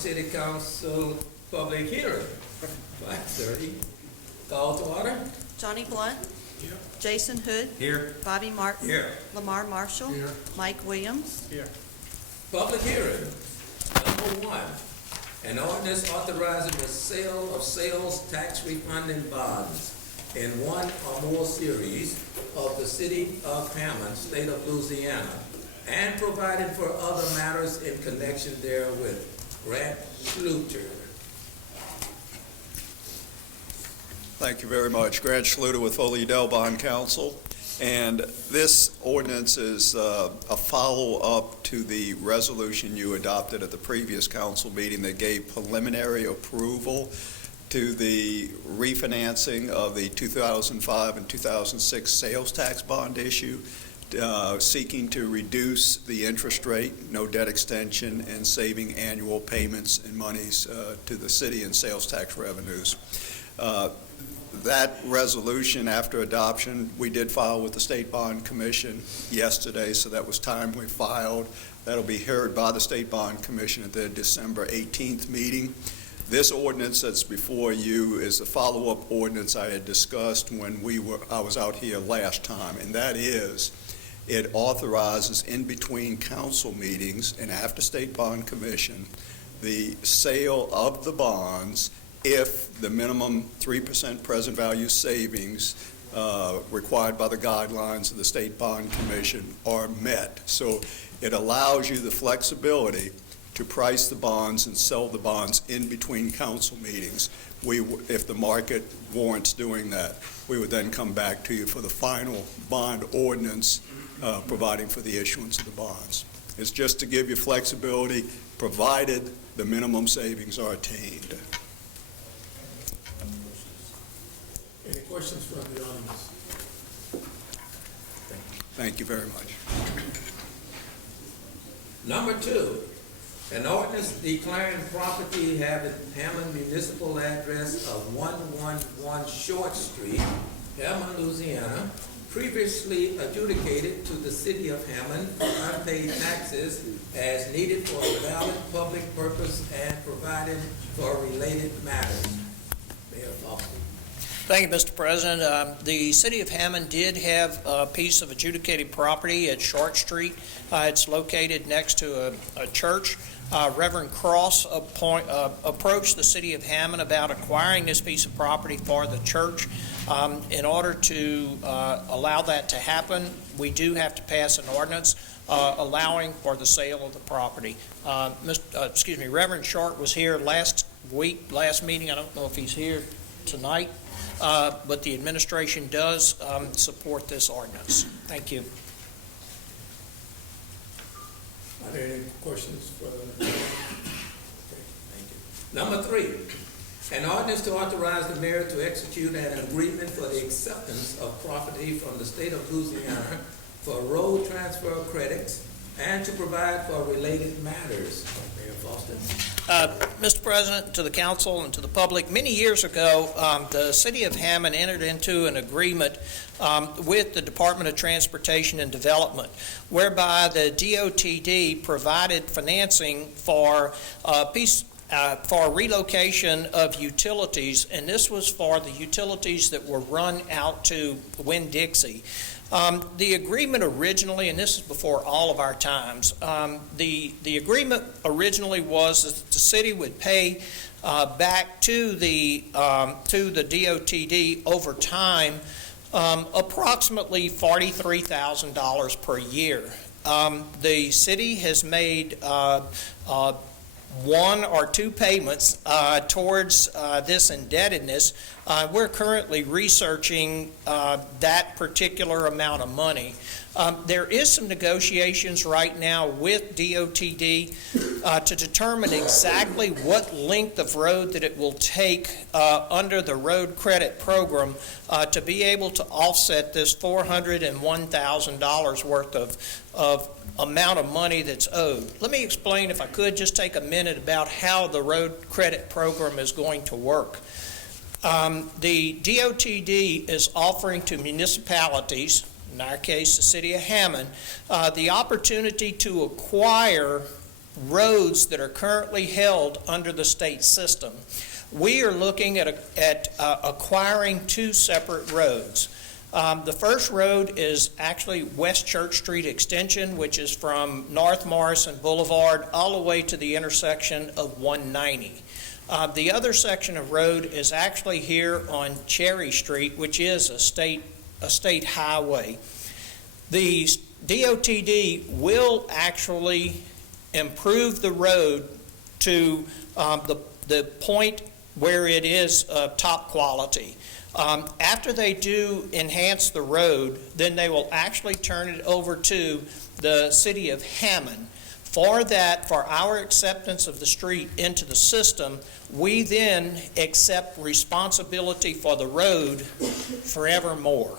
City Council public hearing, 5:30. Call to order. Johnny Blunt. Here. Jason Hood. Here. Bobby Martin. Here. Lamar Marshall. Here. Mike Williams. Here. Public hearing, number 1, an ordinance authorizing the sale of sales tax refunding bonds in one or more series of the City of Hammond, State of Louisiana, and providing for other matters in connection therewith. Grant Schluter. Thank you very much. Grant Schluter with Foley Dell Bond Counsel. And this ordinance is a follow-up to the resolution you adopted at the previous council meeting that gave preliminary approval to the refinancing of the 2005 and 2006 sales tax bond issue, seeking to reduce the interest rate, no debt extension, and saving annual payments and monies to the city in sales tax revenues. That resolution, after adoption, we did file with the State Bond Commission yesterday, so that was timely filed. That'll be heard by the State Bond Commission at their December 18th meeting. This ordinance that's before you is a follow-up ordinance I had discussed when I was out here last time, and that is, it authorizes in between council meetings and after State Bond Commission the sale of the bonds if the minimum 3% present value savings required by the guidelines of the State Bond Commission are met. So it allows you the flexibility to price the bonds and sell the bonds in between council meetings. If the market warrants doing that, we would then come back to you for the final bond ordinance providing for the issuance of the bonds. It's just to give you flexibility, provided the minimum savings are attained. Any questions from the audience? Thank you very much. Number 2, an ordinance declaring property having Hammond municipal address of 111 Short Street, Hammond, Louisiana, previously adjudicated to the City of Hammond for unpaid taxes as needed for a valid public purpose and providing for related matters. Mayor Foster. Thank you, Mr. President. The City of Hammond did have a piece of adjudicated property at Short Street. It's located next to a church. Reverend Cross approached the City of Hammond about acquiring this piece of property for the church. In order to allow that to happen, we do have to pass an ordinance allowing for the sale of the property. Reverend Short was here last meeting. I don't know if he's here tonight. But the administration does support this ordinance. Thank you. Are there any questions for the? Okay, thank you. Number 3, an ordinance to authorize the mayor to execute an agreement for the acceptance of property from the state of Louisiana for road transfer credits and to provide for related matters. Mayor Foster. Mr. President, to the council and to the public, many years ago, the City of Hammond entered into an agreement with the Department of Transportation and Development, whereby the DOTD provided financing for relocation of utilities, and this was for the utilities that were run out to Winn-Dixie. The agreement originally, and this is before all of our times, the agreement originally was that the city would pay back to the DOTD over time approximately $43,000 per year. The city has made 1 or 2 payments towards this indebtedness. We're currently researching that particular amount of money. There is some negotiations right now with DOTD to determine exactly what length of road that it will take under the road credit program to be able to offset this $401,000 worth of amount of money that's owed. Let me explain, if I could, just take a minute about how the road credit program is going to work. The DOTD is offering to municipalities, in our case the City of Hammond, the opportunity to acquire roads that are currently held under the state system. We are looking at acquiring two separate roads. The first road is actually West Church Street Extension, which is from North Morrison Boulevard all the way to the intersection of 190. The other section of road is actually here on Cherry Street, which is a state highway. The DOTD will actually improve the road to the point where it is top quality. After they do enhance the road, then they will actually turn it over to the city of Hammond. For our acceptance of the street into the system, we then accept responsibility for the road forevermore.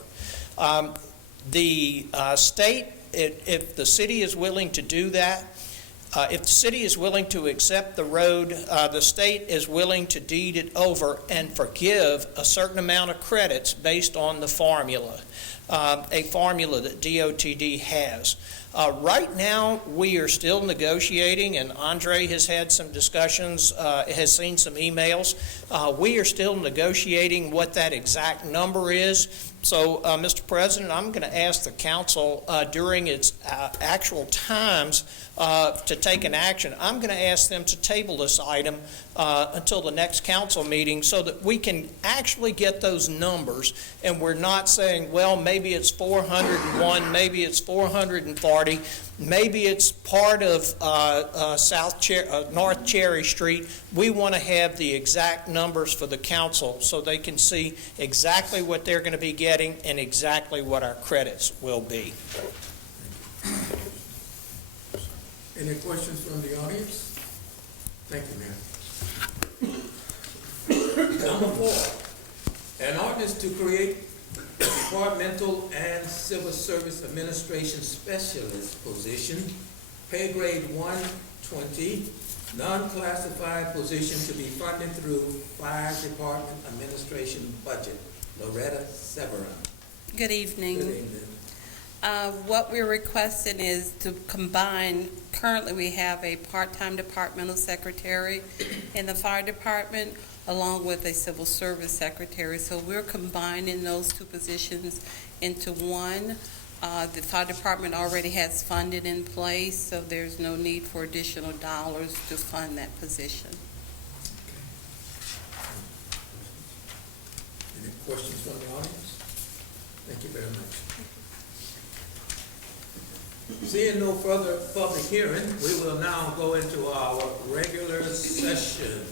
The state, if the city is willing to do that, if the city is willing to accept the road, the state is willing to deed it over and forgive a certain amount of credits based on the formula, a formula that DOTD has. Right now, we are still negotiating, and Andre has had some discussions, has seen some emails. We are still negotiating what that exact number is. So, Mr. President, I'm going to ask the council during its actual times to take an action. I'm going to ask them to table this item until the next council meeting so that we can actually get those numbers, and we're not saying, well, maybe it's 401, maybe it's 440, maybe it's part of North Cherry Street. We want to have the exact numbers for the council so they can see exactly what they're going to be getting and exactly what our credits will be. Any questions from the audience? Thank you, ma'am. Number 4, an ordinance to create a departmental and civil service administration specialist position, pay grade 120, non-classified position to be funded through Fire Department Administration budget. Loretta Severin. Good evening. Good evening. What we're requesting is to combine, currently we have a part-time departmental secretary in the fire department along with a civil service secretary. So we're combining those two positions into one. The fire department already has funding in place, so there's no need for additional dollars to fund that position. Any questions from the audience? Thank you very much. Seeing no further public hearing, we will now go into our regular session.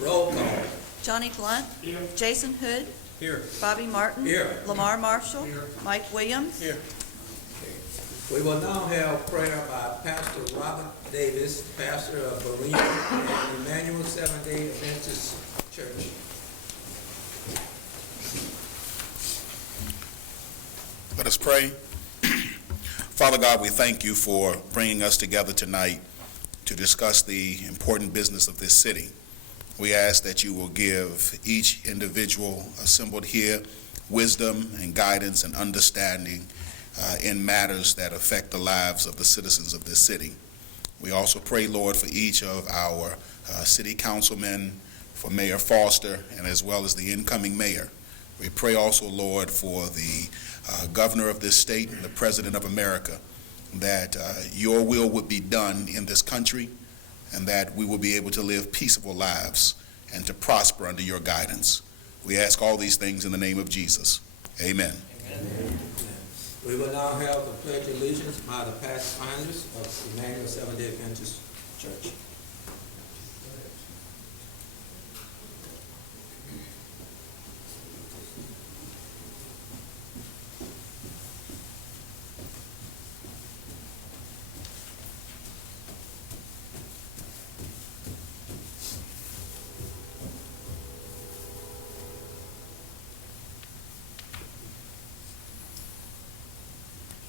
Roll call. Johnny Blunt. Here. Jason Hood. Here. Bobby Martin. Here. Lamar Marshall. Here. Mike Williams. Here. We will now have prayer by Pastor Robert Davis, pastor of Berean and Emmanuel Seventh-day Adventist Church. Let us pray. Father God, we thank you for bringing us together tonight to discuss the important business of this city. We ask that you will give each individual assembled here wisdom and guidance and understanding in matters that affect the lives of the citizens of this city. We also pray, Lord, for each of our city councilmen, for Mayor Foster, and as well as the incoming mayor. We pray also, Lord, for the governor of this state and the president of America, that your will would be done in this country and that we will be able to live peaceable lives and to prosper under your guidance. We ask all these things in the name of Jesus. Amen. Amen. We will now have the pledge of allegiance by the past founders of Emmanuel Seventh-day Adventist Church.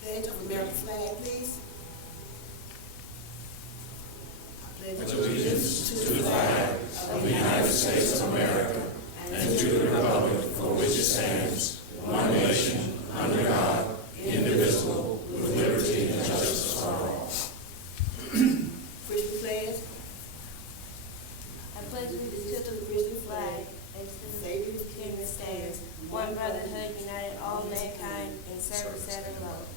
Pledge of American flag, please. I pledge allegiance to the flag of the United States of America and to the republic for which it stands, one nation, under God, indivisible, with liberty and justice for all. Which whose kingdom stands, one brotherhood, united all mankind, in service and in love.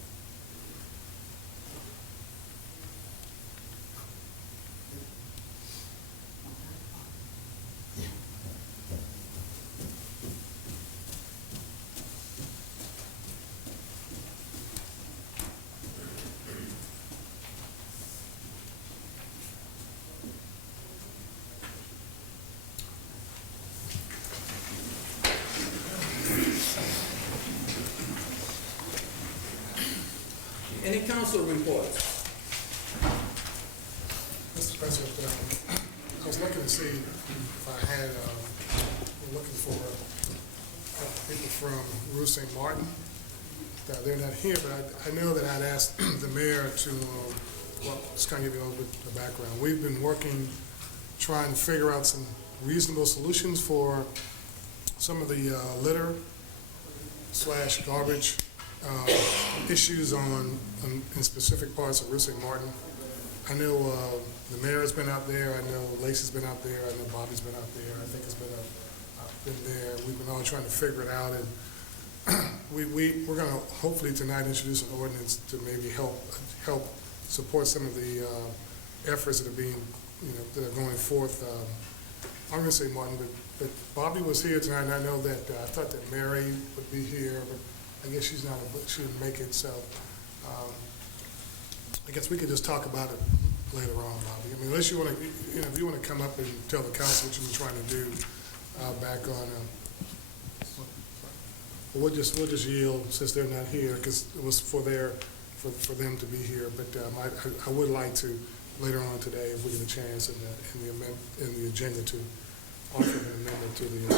Any council reports? Mr. President, I was looking to see if I had, looking for people from Rue St. Martin. They're not here, but I know that I'd asked the mayor to, well, just kind of give you a little bit of background. We've been working, trying to figure out some reasonable solutions for some of the litter / garbage issues in specific parts of Rue St. Martin. I know the mayor has been out there. I know Lacey's been out there. I know Bobby's been out there. I think it's been there. We've been all trying to figure it out, and we're going to hopefully tonight introduce an ordinance to maybe help support some of the efforts that are being, that are going forth. I'm going to say Martin, but Bobby was here tonight, and I know that I thought that Mary would be here, but I guess she didn't make it, so I guess we could just talk about it later on, Bobby. I mean, unless you want to, if you want to come up and tell the council what you've been trying to do back on. We'll just yield since they're not here, because it was for them to be here. But I would like to later on today, if we get a chance in the agenda, to offer an amendment to the.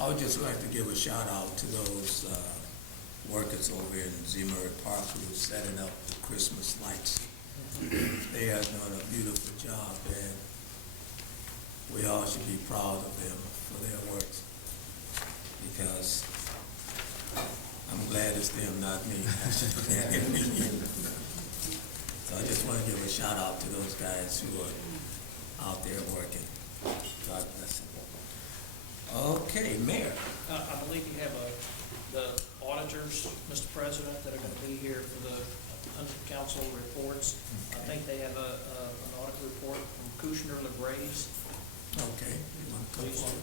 I would just like to give a shout out to those workers over in Zemer Park who are setting up the Christmas lights. They are doing a beautiful job, and we all should be proud of them for their work, because I'm glad it's them, not me. So I just want to give a shout out to those guys who are out there working. God bless them. Okay, Mayor. I believe you have the auditors, Mr. President, that are going to be here for the council reports. I think they have an audit report from Kushner LaGrady's. Okay. You want to come Please. forward?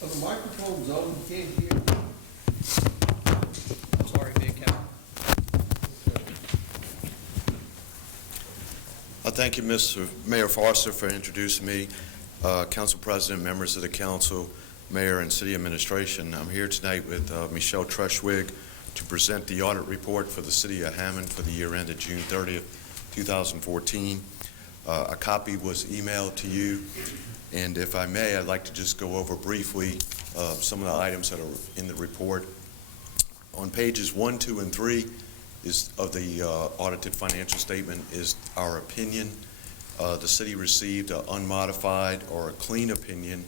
The microphone's on, you can't hear. Sorry, Big Cow. Thank you, Mr. Mayor Forster, for introducing me. Council President, members of the council, mayor, and city administration. I'm here tonight with Michelle Trushwig to present the audit report for the city of Hammond for the year ended June 30th, 2014. A copy was emailed to you, and if I may, I'd like to just go over briefly some of the items that are in the report. On pages 1, 2, and 3 of the audited financial statement is our opinion. The city received an unmodified or a clean opinion,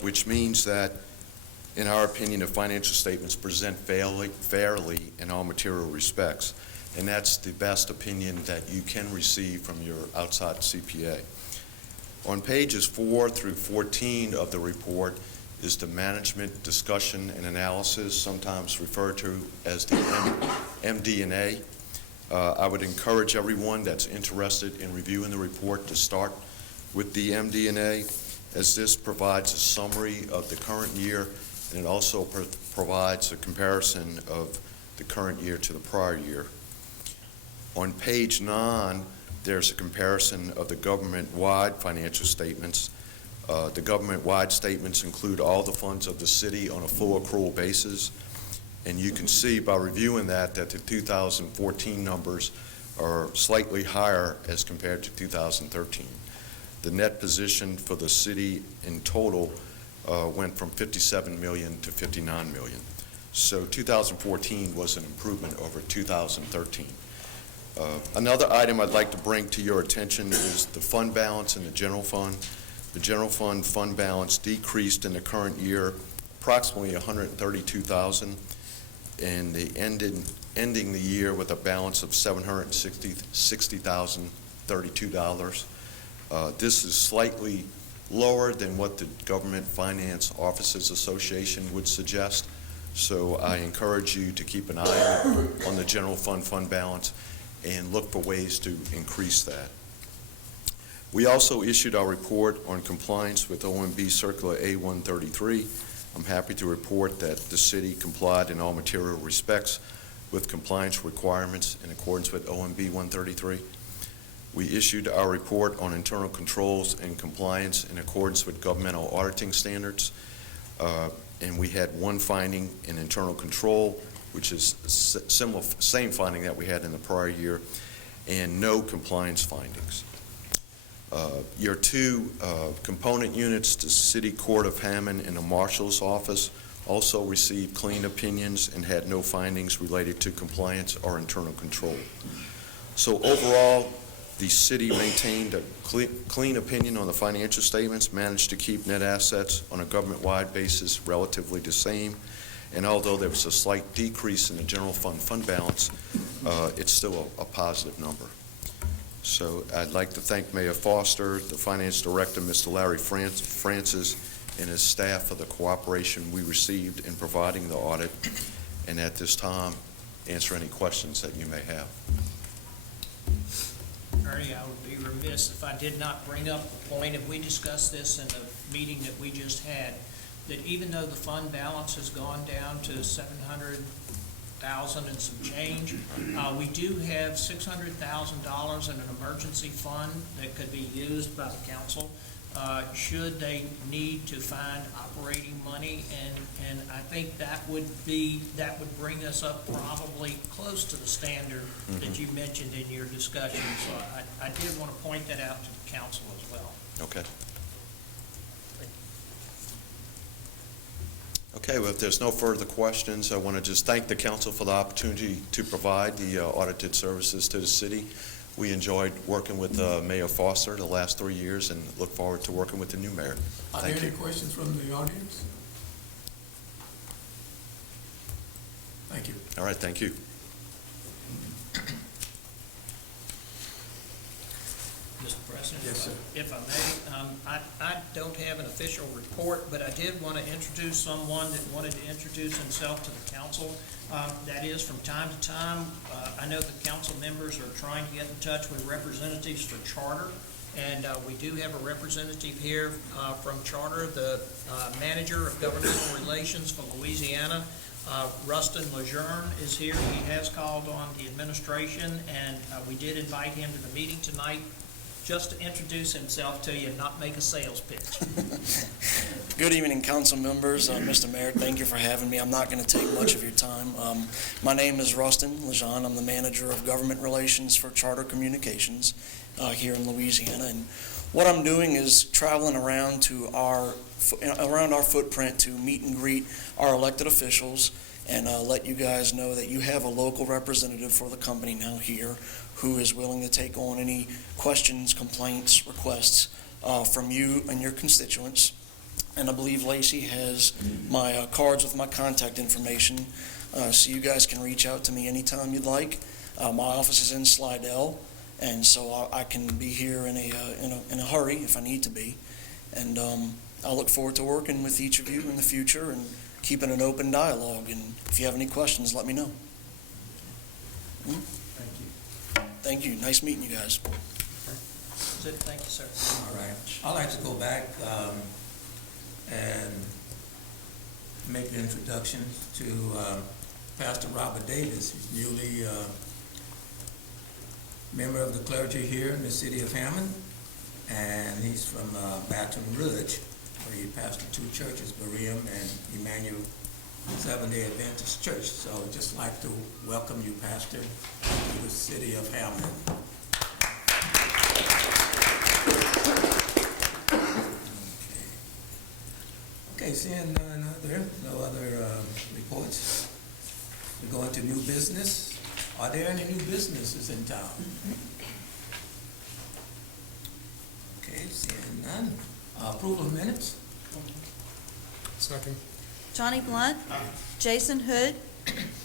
which means that, in our opinion, the financial statements present fairly in all material respects. And that's the best opinion that you can receive from your outside CPA. On pages 4 through 14 of the report is the management discussion and analysis, sometimes referred to as the MD&A. I would encourage everyone that's interested in reviewing the report to start with the MD&A, as this provides a summary of the current year, and it also provides a comparison of the current year to the prior year. On page 9, there's a comparison of the government-wide financial statements. The government-wide statements include all the funds of the city on a full accrual basis. And you can see by reviewing that the 2014 numbers are slightly higher as compared to 2013. The net position for the city in total went from 57 million to 59 million. So 2014 was an improvement over 2013. Another item I'd like to bring to your attention is the fund balance in the general fund. The general fund balance decreased in the current year approximately $132,000. and ending the year with a balance of $760,032. This is slightly lower than what the Government Finance Officers Association would suggest. So I encourage you to keep an eye on the general fund balance and look for ways to increase that. We also issued our report on compliance with OMB Circular A-133. I'm happy to report that the city complied in all material respects with compliance requirements in accordance with OMB 133. We issued our report on internal controls and compliance in accordance with governmental auditing standards. And we had one finding in internal control, which is same finding that we had in the prior year, and no compliance findings. Your two component units, the City Court of Hammond and the Marshal's Office, also received clean opinions and had no findings related to compliance or internal control. So overall, the city maintained a clean opinion on the financial statements, managed to keep net assets on a government-wide basis relatively the same, and although there was a slight decrease in the general fund balance, it's still a positive number. So I'd like to thank Mayor Foster, the Finance Director, Mr. Larry Francis, and his staff for the cooperation we received in providing the audit, and at this time, answer any questions that you may have. Ernie, I would be remiss if I did not bring up the point, and we discussed this in the meeting that we just had, that even though the fund balance has gone down to $700,000 and some change, we do have $600,000 in an emergency fund that could be used by the council should they need to find operating money, and I think that would bring us up probably close to the standard that you mentioned in your discussion. So I did want to point that out to the council as well. Okay. Okay, well, if there's no further questions, I want to just thank the council for the opportunity to provide the audited services to the city. We enjoyed working with Mayor Foster the last 3 years and look forward to working with the new mayor. Are there any questions from the audience? Thank you. All right, thank you. Mr. President? Yes, sir. If I may, I don't have an official report, but I did want to introduce someone that wanted to introduce himself to the council. That is, from time to time, I know the council members are trying to get in touch with representatives for Charter, and we do have a representative here from Charter, the manager of governmental relations for Louisiana. Rustin Lejeune is here. He has called on the administration, and we did invite him to the meeting tonight just to introduce himself to you and not make a sales pitch. Good evening, council members. Mr. Mayor, thank you for having me. I'm not going to take much of your time. My name is Rustin Lejeune. I'm the manager of government relations for Charter Communications here in Louisiana. And what I'm doing is traveling around to our footprint to meet and greet our elected officials and let you guys know that you have a local representative for the company now here who is willing to take on any questions, complaints, requests from you and your constituents. And I believe Lacey has my cards with my contact information, so you guys can reach out to me anytime you'd like. My office is in Slidell, and so I can be here in a hurry if I need to be. And I look forward to working with each of you in the future and keeping an open dialogue. And if you have any questions, let me know. Thank you. Nice meeting you guys. That's it. Thank you, sir. All right. I'd like to go back and make the introduction to Pastor Robert Davis, who's newly member of the clergy here in the city of Hammond, and he's from Baton Rouge, where he pastored two churches, Bereum and Emmanuel Seventh-day Adventist Church. So I'd just like to welcome you, Pastor, to the city of Hammond. Okay, seeing no other reports, we go into new business. Are there any new businesses in town? Okay, seeing none. Approval of minutes? Second. Johnny Blunt. Jason Hood.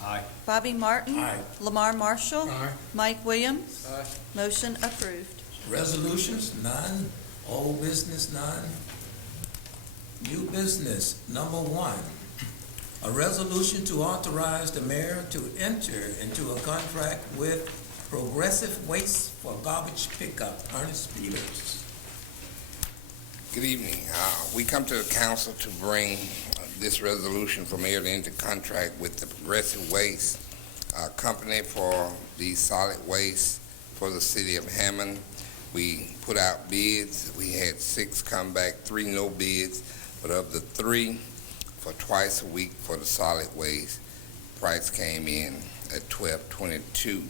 Aye. Bobby Martin. Aye. Lamar Marshall. Aye. Mike Williams. Aye. Motion approved. Resolutions, none. Old business, none. New business, number one. A resolution to authorize the mayor to enter into a contract with Progressive Waste for garbage pickup. Ernest Peters. Good evening. We come to the council to bring this resolution for mayor to enter contract with the Progressive Waste company for the solid waste for the city of Hammond. We put out bids. We had 6 come back, 3 no bids, but of the 3, for twice a week for the solid waste, price came in at $12.22.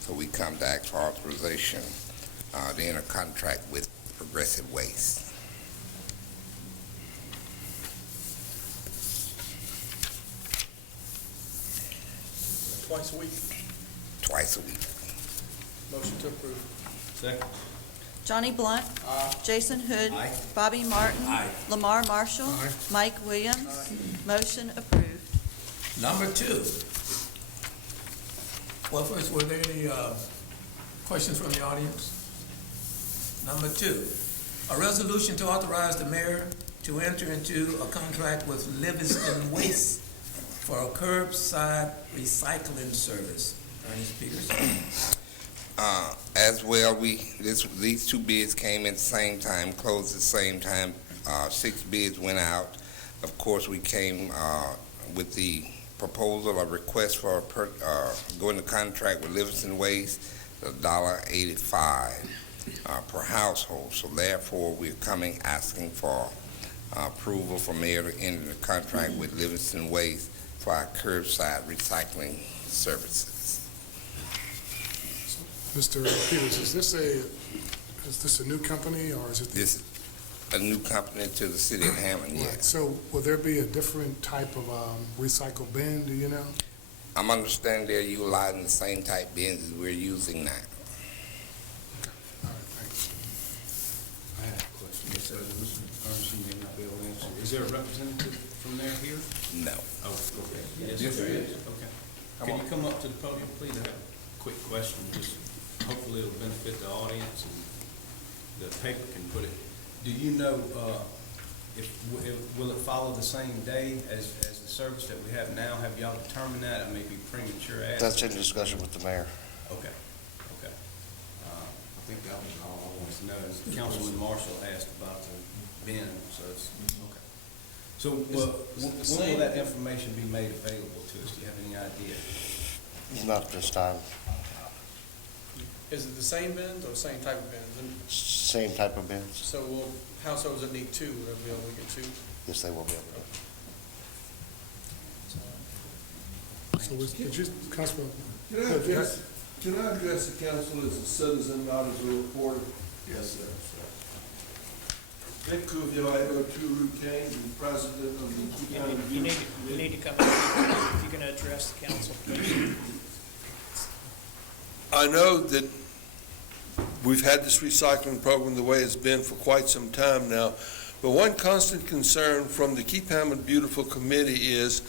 So we come to ask for authorization to enter contract with Progressive Waste. Twice a week. Twice a week. Motion to approve. Second. Johnny Blunt. Jason Hood. Aye. Bobby Martin. Aye. Lamar Marshall. Aye. Mike Williams. Motion approved. Number 2. Well, first, were there any questions from the audience? Number 2, a resolution to authorize the mayor to enter into a contract with Livingston Waste for a curbside recycling service. Ernest Peters. As well, these 2 bids came at the same time, closed at the same time. 6 bids went out. Of course, we came with the proposal, a request for going to contract with Livingston Waste, $1.85 per household. So therefore, we're coming asking for approval for mayor to enter the contract with Livingston Waste for our curbside recycling services. Mr. Peters, is this a new company, or is it? This is a new company to the city of Hammond, Right. yes. So will there be a different type of recycle bin, do you know? I'm understanding they're utilizing the same type bins as we're using now. All right, thanks. I have a question. Mr. Ernst, you may not be able to answer. Is there a representative from there here? No. Oh, okay. Yes, there is. Okay. Can you come up to the podium, please? I have a quick question. Just hopefully it'll benefit the audience and the paper can put it. Do you know will it follow the same day as the service that we have now? Have y'all determined that? I may be premature asking. That's in discussion with the mayor. Okay. Okay. I think that was all I wanted to know. Councilman Marshall asked about the bin, so it's okay. So when will that information be made available to us? Do you have any idea? Not at this time. Is it the same bins or same type of bins? Same type of bins. So will households that need 2, will they be able to get 2? Yes, they will be able to. So could you, Councilman? Can I address the council as a citizen, not as a reporter? Yes, sir. Nick Cuvio, I go to Root Kane, and president of the You need to come up if you're going to address the council, please. I know that we've had this recycling program the way it's been for quite some time now, but one constant concern from the Keep Hammond Beautiful Committee is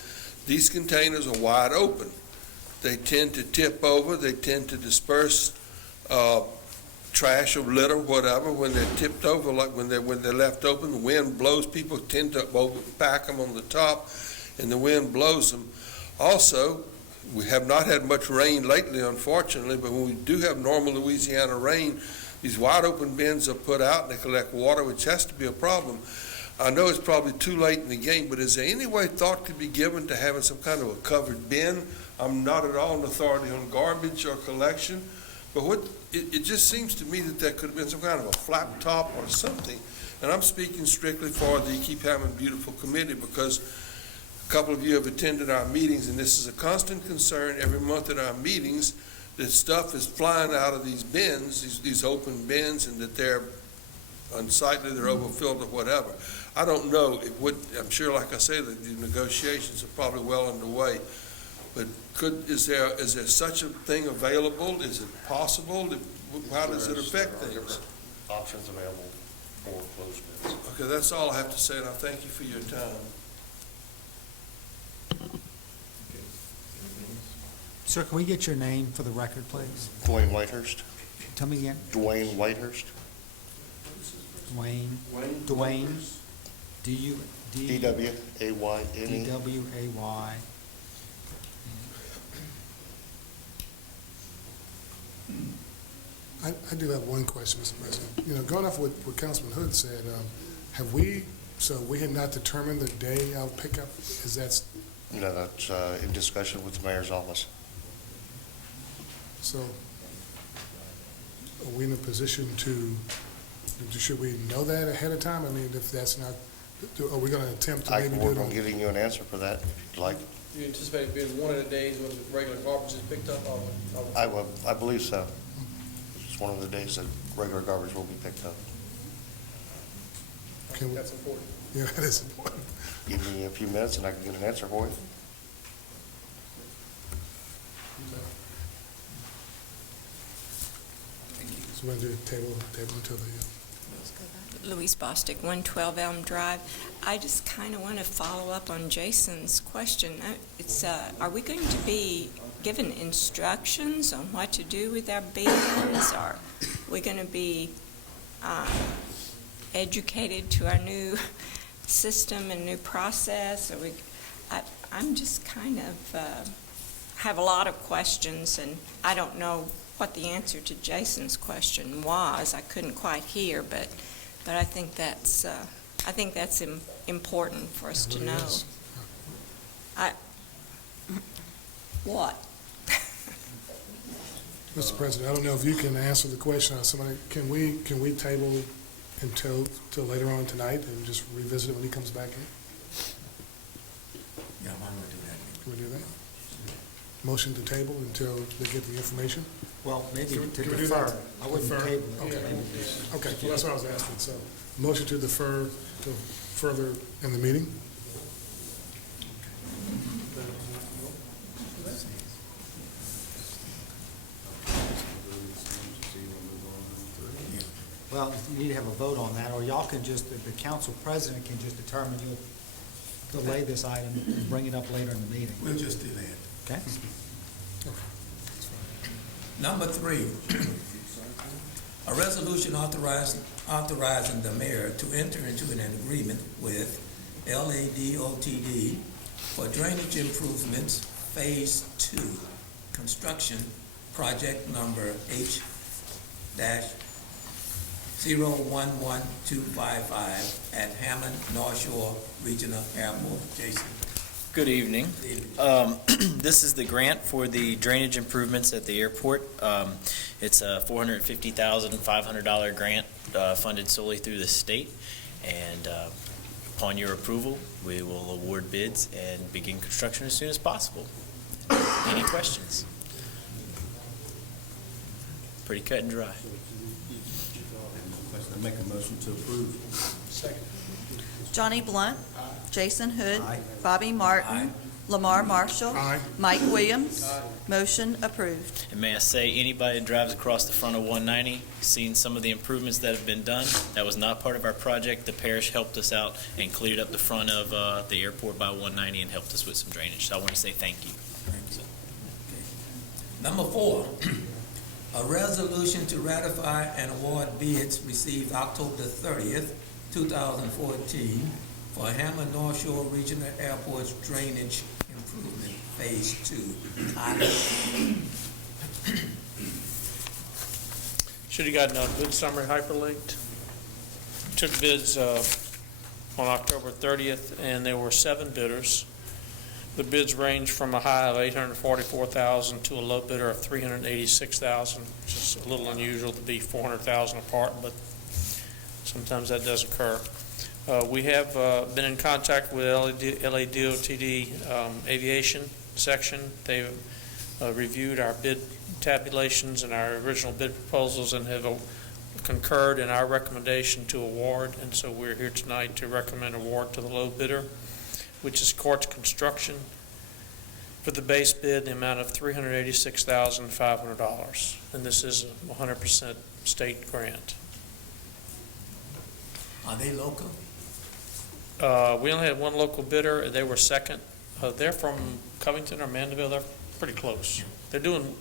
these containers are wide open. They tend to tip over, they tend to disperse trash or litter, whatever, when they're tipped over, like when they're left open, the wind blows, people tend to pack them on the top, and the wind blows them. Also, we have not had much rain lately, unfortunately, but when we do have normal Louisiana rain, these wide open bins are put out and they collect water, which has to be a problem. I know it's probably too late in the game, but is there any way thought could be given to having some kind of a covered bin? I'm not at all an authority on garbage or collection, but it just seems to me that there could have been some kind of a flap top or something. And I'm speaking strictly for the Keep Hammond Beautiful Committee, because a couple of you have attended our meetings, and this is a constant concern every month at our meetings, that stuff is flying out of these bins, these open bins, and that they're unsightly, they're overfilled or whatever. I don't know. I'm sure, like I say, that the negotiations are probably well underway. But is there such a thing available? Is it possible? How does it affect things? Options available for closed bins. Okay, that's all I have to say, and I thank you for your time. Sir, can we get your name for the record, please? Dwayne Whitehurst. Tell me again. Dwayne Whitehurst. Dwayne. Dwayne. D-W-A-Y-N-E. D-W-A-Y. I do have one question, Mr. President. You know, going off what Councilman Hood said, have we, so we have not determined the day of pickup? Is that, No, that's in discussion with the mayor's office. so are we in a position to, should we know that ahead of time? I mean, if that's not, are we going to attempt to I maybe can do work it on on? getting you an answer for that, if you'd like. Do you anticipate it being one of the days when the regular garbage is picked up? I believe so. It's one of the days that regular garbage will be picked up. Can we- That's important. Yeah, that is important. Give me a few minutes and I can get an answer for you. So we're going to do table until the, Louise Bostic, 112 Elm Drive. I just kind of want to follow up on Jason's question. Are we going to be given instructions on what to do with our bins? Are we going to be educated to our new system and new process? I'm just kind of have a lot of questions, and I don't know what the answer to Jason's question was. I couldn't quite hear, but I think that's important for us to know. What? Mr. President, I don't know if you can answer the question. Somebody, can we table until later on tonight and just revisit it when he comes back in? Yeah, why don't we do that? Can we do that? Motion to table until they get the information? Well, maybe Can we to do defer. that? I wouldn't Defer? table it. Okay. Maybe Okay, well, that's what I was asking. So, motion to defer to further in the meeting? Well, you need to have a vote on that, or y'all can just, the council president can just determine you'll delay this item and bring it up later in the meeting. We'll just do that. Okay? Number 3, a resolution authorizing the mayor to enter into an agreement with LADOTD for drainage improvements, Phase 2, construction project number H-011255 at Hammond North Shore Regional Airport. Jason. Good evening. This is the grant for the drainage improvements at the airport. It's a $450,500 grant funded solely through the state, and upon your approval, we will award bids and begin construction as soon as possible. Any questions? Pretty cut and dry. I make a motion to approve. Second. Johnny Blunt. Jason Hood. Bobby Martin. Lamar Marshall. Mike Williams. Motion approved. And may I say, anybody that drives across the front of 190, seen some of the improvements that have been done, that was not part of our project. The parish helped us out and cleared up the front of the airport by 190 and helped us with some drainage. So I want to say thank you. Number 4, a resolution to ratify and award bids received October 30th, 2014 for Hammond North Shore Regional Airport's drainage improvement, Phase 2. Should have gotten a bid summary hyperlinked. Took bids on October 30th, and there were 7 bidders. The bids range from a high of $844,000 to a low bidder of $386,000, which is a little unusual to be $400,000 apart, but sometimes that does occur. We have been in contact with LADOTD Aviation Section. They've reviewed our bid tabulations and our original bid proposals and have concurred in our recommendation to award, and so we're here tonight to recommend award to the low bidder, which is Courts Construction, for the base bid in the amount of $386,500. And this is a 100% state grant. Are they local? We only had one local bidder. They were second. They're from Covington or Mandeville. They're pretty close. They're doing,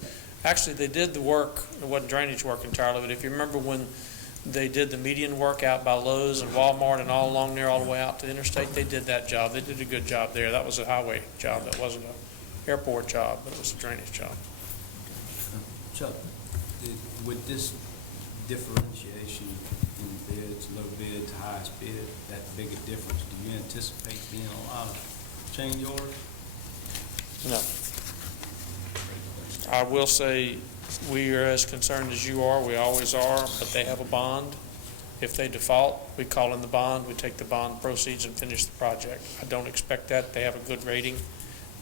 actually, they did the work, it wasn't drainage work entirely, but if you remember when they did the median work out by Lowe's and Walmart and all along there, all the way out to the interstate, they did that job. They did a good job there. That was a highway job. That wasn't an airport job, but it was a drainage job. Chuck, with this differentiation in bids, low bid to highest bid, that big a difference, do you anticipate being a lot of change orders? No. I will say, we are as concerned as you are. We always are, but they have a bond. If they default, we call in the bond, we take the bond proceeds and finish the project. I don't expect that. They have a good rating.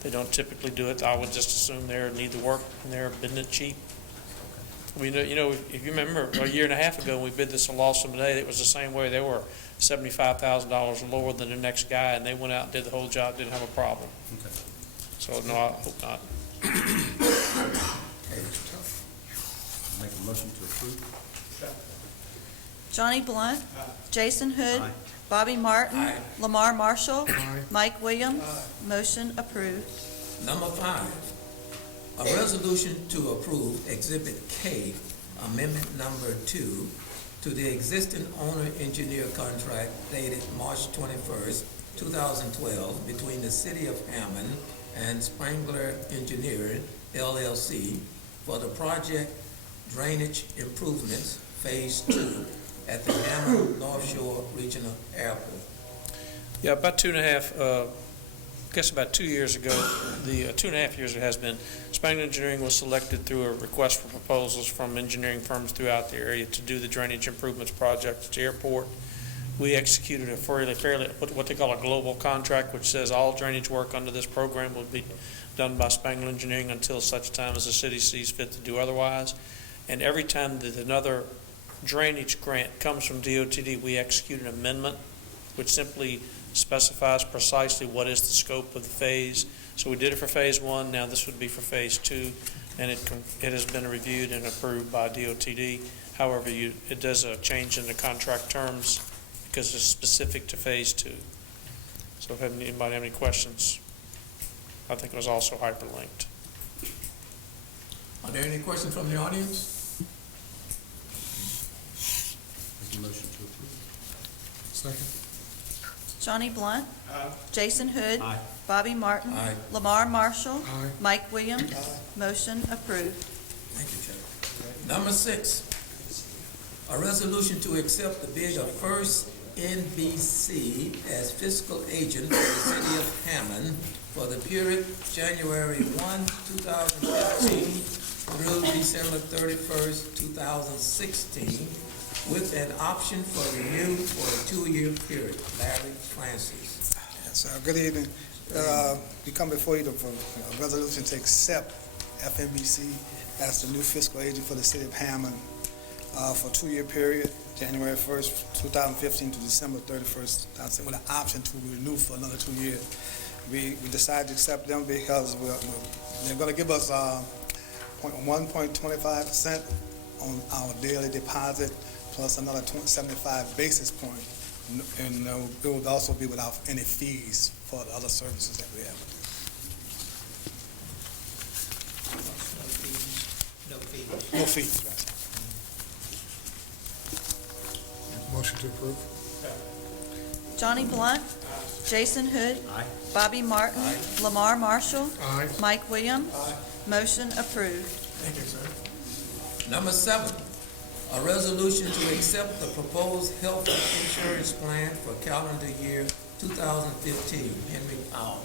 They don't typically do it. I would just assume they need the work and they're bidding it cheap. We know, if you remember a year and a half ago when we bid this on Lawson today, it was the same way. They were $75,000 lower than the next guy, and they went out and did the whole job, didn't have a problem. Okay. So no, I hope not. Make a motion to approve. Johnny Blunt. Jason Hood. Bobby Martin. Lamar Marshall. Mike Williams. Motion approved. Number 5, a resolution to approve Exhibit K, Amendment Number 2, to the existing owner-engineer contract dated March 21st, 2012, between the City of Hammond and Spangler Engineering, LLC, for the project Drainage Improvements, Phase 2, at the Hammond North Shore Regional Airport. Yeah, about 2 years ago, the 2.5 years it has been, Spangler Engineering was selected through a request for proposals from engineering firms throughout the area to do the drainage improvements project at the airport. We executed a fairly what they call a global contract, which says all drainage work under this program will be done by Spangler Engineering until such time as the city sees fit to do otherwise. And every time that another drainage grant comes from DOTD, we execute an amendment, which simply specifies precisely what is the scope of the phase. So we did it for Phase 1, now this would be for Phase 2, and it has been reviewed and approved by DOTD. However, it does a change in the contract terms because it's specific to Phase 2. So if anybody have any questions, I think it was also hyperlinked. Are there any questions from the audience? Make a motion to approve. Second. Johnny Blunt. Jason Hood. Aye. Bobby Martin. Aye. Lamar Marshall. Aye. Mike Williams. Motion approved. Thank you, Chair. Number 6, a resolution to accept the bid of First NBC as fiscal agent for the City of Hammond for the period January 1, 2015 through December 31st, 2016, with an option for renew for a 2-year period. Larry Francis. Yes, good evening. We come before you for a resolution to accept FNBC as the new fiscal agent for the City of Hammond for a 2-year period, January 1st, 2015 to December 31st, 2016, with an option to renew for another 2 years. We decided to accept them because they're going to give us 1.25% on our daily deposit plus another 75 basis points. And it would also be without any fees for the other services that we have. No fees, right. Motion to approve. Johnny Blunt. Jason Hood. Bobby Martin. Lamar Marshall. Mike Williams. Motion approved. Thank you, sir. Number 7, a resolution to accept the proposed health insurance plan for calendar year 2015. Henry Powell.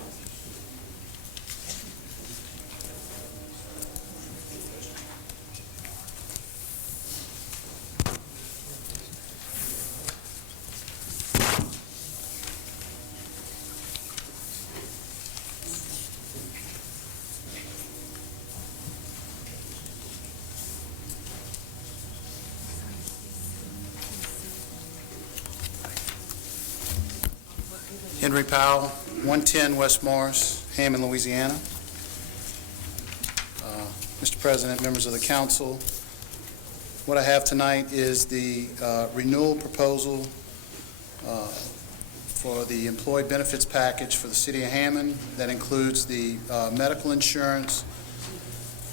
Henry Powell, 110 West Morris, Hammond, Louisiana. Mr. President, members of the council, what I have tonight is the renewal proposal for the employee benefits package for the City of Hammond. That includes the medical insurance,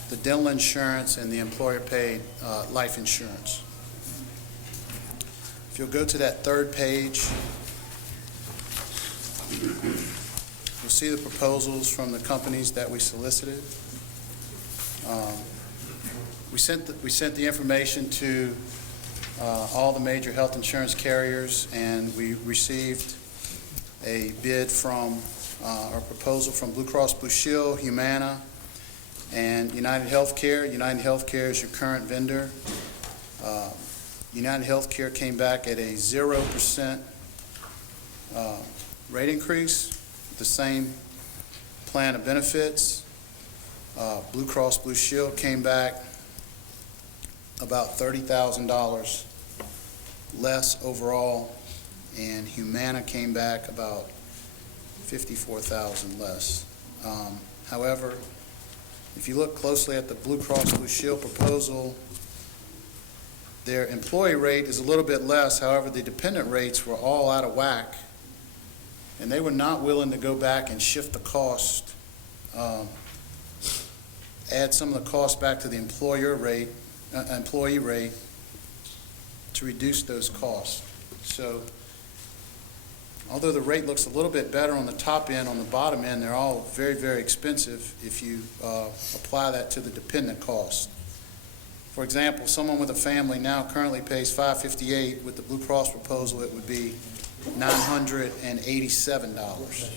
the dental insurance, and the employer-paid life insurance. If you'll go to that third page, you'll see the proposals from the companies that we solicited. We sent the information to all the major health insurance carriers, and we received a bid from, or proposal from Blue Cross Blue Shield, Humana, and United Healthcare. United Healthcare is your current vendor. United Healthcare came back at a 0% rate increase, the same plan of benefits. Blue Cross Blue Shield came back about $30,000 less overall, and Humana came back about $54,000 less. However, if you look closely at the Blue Cross Blue Shield proposal, their employee rate is a little bit less. However, the dependent rates were all out of whack, and they were not willing to go back and shift the cost, add some of the cost back to the employee rate to reduce those costs. So although the rate looks a little bit better on the top end, on the bottom end, they're all very, very expensive if you apply that to the dependent cost. For example, someone with a family now currently pays $558. With the Blue Cross proposal, it would be $987.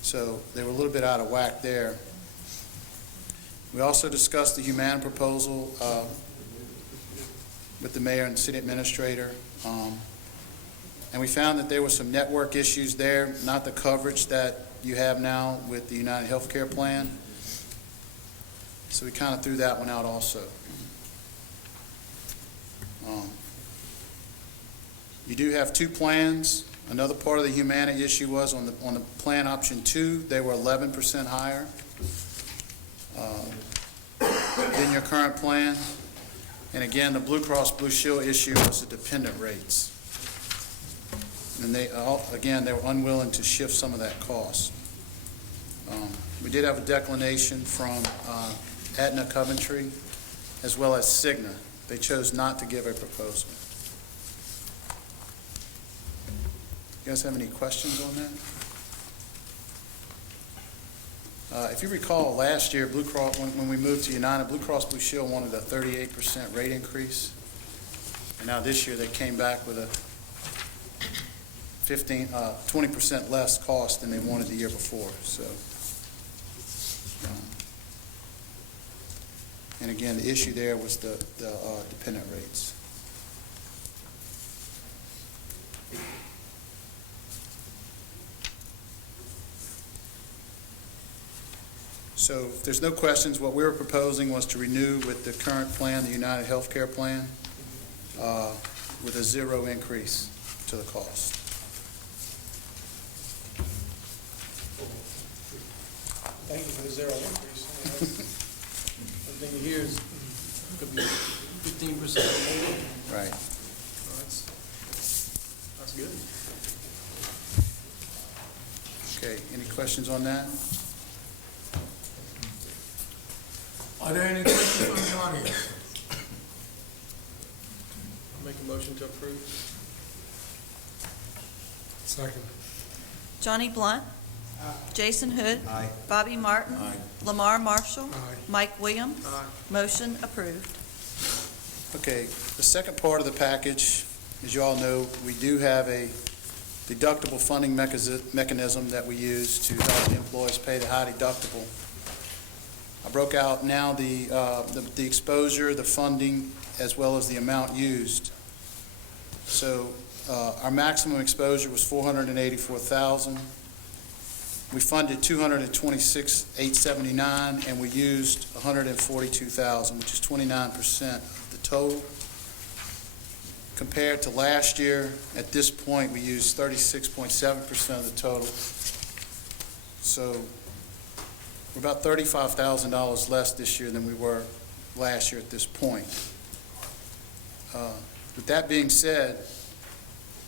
So they were a little bit out of whack there. We also discussed the Humana proposal with the mayor and the city administrator. And we found that there were some network issues there, not the coverage that you have now with the United Healthcare plan. So we kind of threw that one out also. You do have two plans. Another part of the Humana issue was on the plan option 2, they were 11% higher than your current plan. And again, the Blue Cross Blue Shield issue was the dependent rates. And they were unwilling to shift some of that cost. We did have a declination from Aetna Coventry as well as Cigna. They chose not to give a proposal. You guys have any questions on that? If you recall, last year, Blue Cross, when we moved to United, Blue Cross Blue Shield wanted a 38% rate increase. And now this year, they came back with a 20% less cost than they wanted the year before. So, and again, the issue there was the dependent rates. So if there's no questions, what we were proposing was to renew with the current plan, the United Healthcare plan, with a 0 increase to the cost. Thank you for the 0 increase. Everything here is, could be 15%. Right. That's good. Okay, any questions on that? Are there any questions from the audience? Make a motion to approve. Second. Johnny Blunt. Jason Hood. Aye. Bobby Martin. Aye. Lamar Marshall. Aye. Mike Williams. Motion approved. Okay, the second part of the package, as you all know, we do have a deductible funding mechanism that we use to help the employees pay the high deductible. I broke out now the exposure, the funding, as well as the amount used. So our maximum exposure was $484,000. We funded $226,879, and we used $142,000, which is 29% of the total. Compared to last year, at this point, we used 36.7% of the total. So we're about $35,000 less this year than we were last year at this point. With that being said,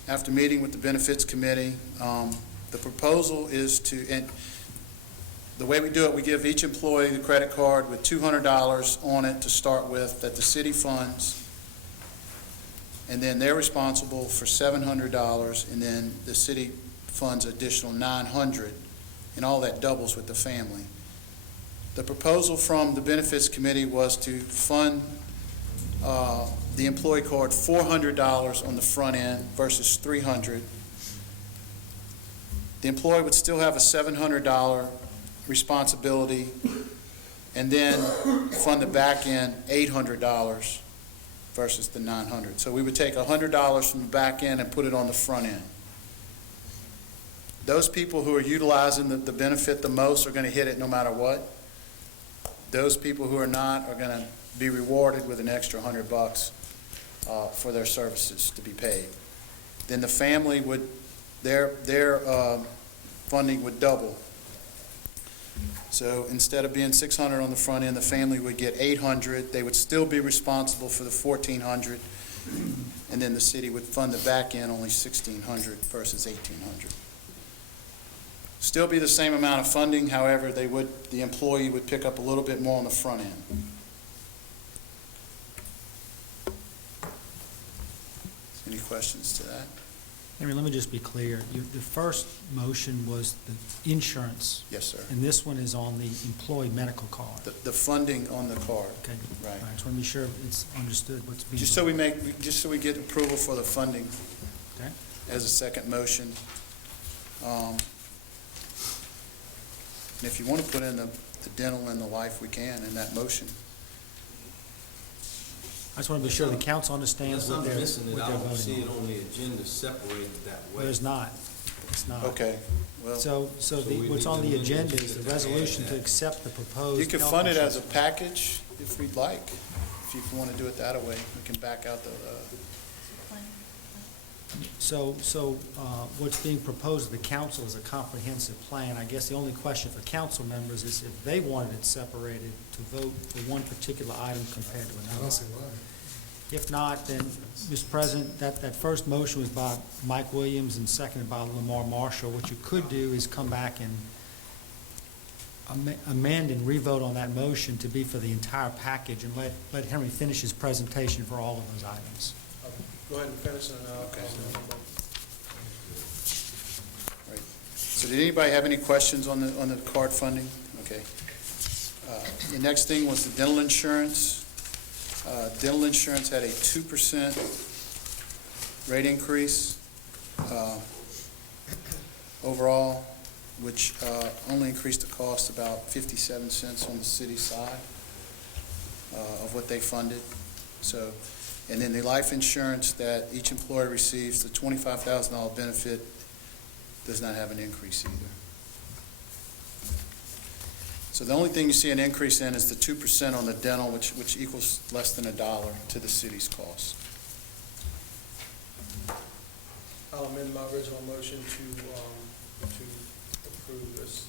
after meeting with the Benefits Committee, the proposal is to, and The way we do it, we give each employee the credit card with $200 on it to start with that the city funds, and then they're responsible for $700, and then the city funds additional $900, and all that doubles with the family. The proposal from the Benefits Committee was to fund the employee card $400 on the front end versus $300. The employee would still have a $700 responsibility, and then fund the back end $800 versus the $900. So we would take $100 from the back end and put it on the front end. Those people who are utilizing the benefit the most are going to hit it no matter what. Those people who are not are going to be rewarded with an extra $100 for their services to be paid. Then the family would, their funding would double. So instead of being $600 on the front end, the family would get $800. They would still be responsible for the $1,400, and then the city would fund the back end only $1,600 versus $1,800. Still be the same amount of funding, however, the employee would pick up a little bit more on the front end. Any questions to that? Henry, let me just be clear. The first motion was the insurance. Yes, sir. And this one is on the employee medical card. The funding on the card. Okay. Right. All right, just want to be sure it's understood what's being. Just so we get approval for the funding. Okay. As a second motion. And if you want to put in the dental and the life, we can in that motion. I just want to be sure the council understands Unless what I'm they're missing it, I voting don't see on. it on the agenda separated that way. Well, there's not. It's not. Okay. Well, So we what's need on to the amend the agenda is agenda the to add resolution to that. accept the proposed. you can health fund it as insurance. a package if we'd like. If you want to do it that way, we can back out the. So what's being proposed to the council is a comprehensive plan. I guess the only question for council members is if they wanted it separated to vote for one particular item compared to I another. don't see why. If not, then, Mr. President, that first motion was by Mike Williams and seconded by Lamar Marshall. What you could do is come back and amend and revote on that motion to be for the entire package and let Henry finish his presentation for all of those items. Go ahead and finish, and I'll Okay. call Right. So did anybody have any questions on the card funding? Okay. The next thing was the dental insurance. Dental insurance had a 2% rate increase overall, which only increased the cost about 57 cents on the city side of what they funded. So, and then the life insurance that each employer receives, the $25,000 benefit, does not have an increase either. So the only thing you see an increase in is the 2% on the dental, which equals less than $1 to the city's cost. I'll amend my original motion to approve this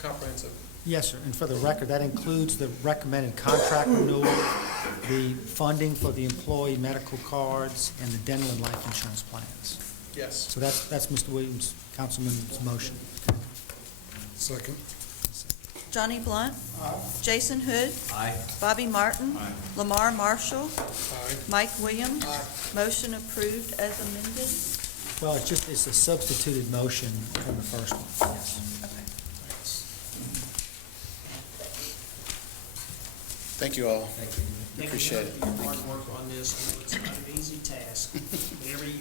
comprehensive. Yes, sir. And for the record, that includes the recommended contract renewal, the funding for the employee medical cards, and the dental and life insurance plans. Yes. So that's Mr. Williams, Councilman's motion. Second. Johnny Blunt. Jason Hood. Aye. Bobby Martin. Lamar Marshall. Aye. Mike Williams. Motion approved as amended. Well, it's a substituted motion from the first one, yes. Thank you all. Thank Appreciate you it. for your hard work on this. It's not an easy task. Every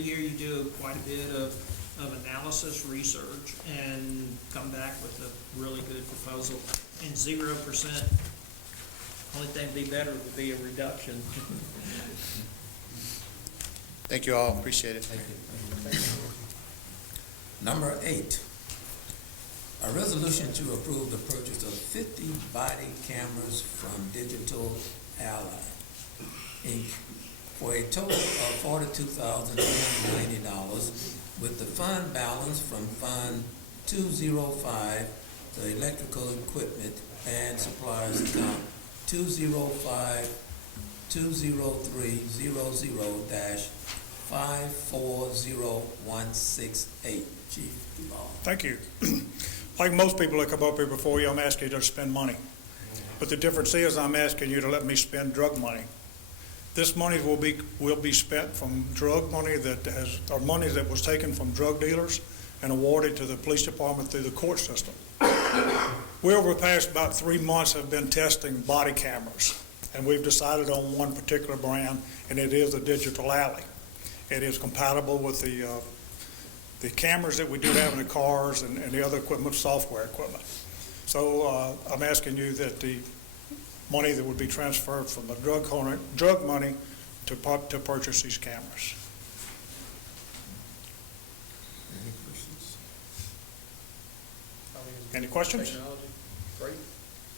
year you do quite a bit of analysis, research, and come back with a really good proposal. And 0%, only thing would be better would be a reduction. Thank you all. Appreciate it. Number 8, a resolution to approve the purchase of 50 body cameras from Digital Ally, Inc. for a total of $42,290, with the fund balance from Fund 205, the electrical equipment and supplies account 205-20300-5 540168. Chief Duval. Thank you. Like most people that come up here before you, I'm asking you to spend money. But the difference is I'm asking you to let me spend drug money. This money will be spent from drug money or money that was taken from drug dealers and awarded to the police department through the court system. We, over the past about 3 months, have been testing body cameras, and we've decided on one particular brand, and it is a Digital Alley. It is compatible with the cameras that we do have in the cars and the other equipment, software equipment. So I'm asking you that the money that would be transferred from the drug money to purchase these cameras. Any questions?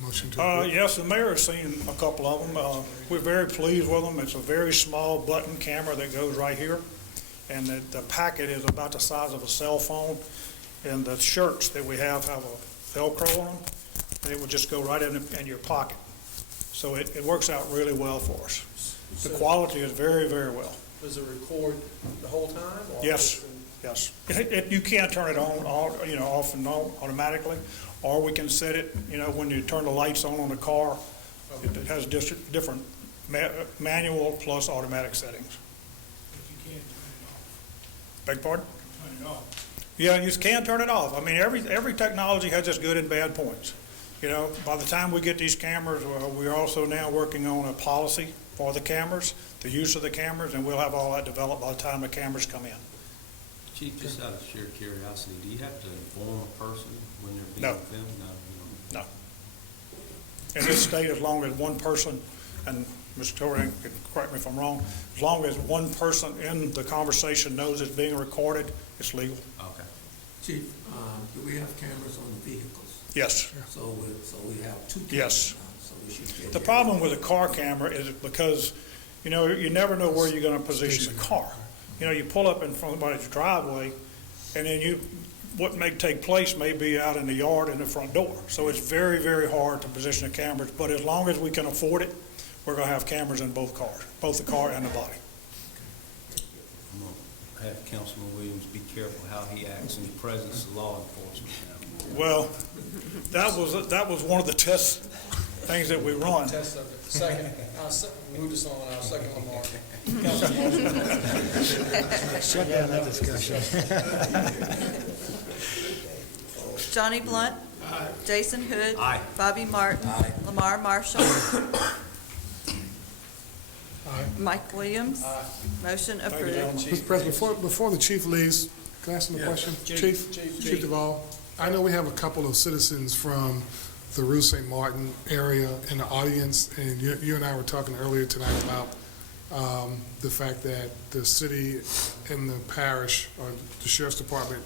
Motion to approve. Yes, the mayor has seen a couple of them. We're very pleased with them. It's a very small button camera that goes right here, and the packet is about the size of a cell phone, and the shirts that we have a Velcro on them, and it would just go right in your pocket. So it works out really well for us. The quality is very, very well. Does it record the whole time? Or Yes, yes. You can turn it on, off and on automatically, or we can set it, when you turn the lights on the car, it has different manual plus automatic settings. If you can't turn it off. Beg pardon? Turn it off. Yeah, you can turn it off. I mean, every technology has its good and bad points. By the time we get these cameras, we're also now working on a policy for the cameras, the use of the cameras, and we'll have all that developed by the time the cameras come in. Chief, just out of sheer curiosity, do you have to inform a person when they're being No. filmed? No. In this state, as long as one person, and Mr. Torian can correct me if I'm wrong, as long as one person in the conversation knows it's being recorded, it's legal. Okay. Chief, do we have cameras on the vehicles? Yes. So we have two cameras Yes. now, so we should get. The problem with a car camera is because, you never know where you're going to position the car. You pull up in front of somebody's driveway, and then what may take place may be out in the yard in the front door. So it's very, very hard to position the cameras, but as long as we can afford it, we're going to have cameras in both cars, both the car and the body. I'm going to have Councilman Williams be careful how he acts in the presence of law enforcement now. Well, that was one of the test things that we run. Test of it. Second, move this on, I'll second Lamar. Shut down that discussion. Johnny Blunt. Jason Hood. Aye. Bobby Martin. Lamar Marshall. Mike Williams. Motion approved. Mr. President, before the chief leaves, can I ask him a question? Chief Duval, I know we have a couple of citizens from the Rue St. Martin area in the audience, and you and I were talking earlier tonight about the fact that the city and the parish, or the sheriff's department,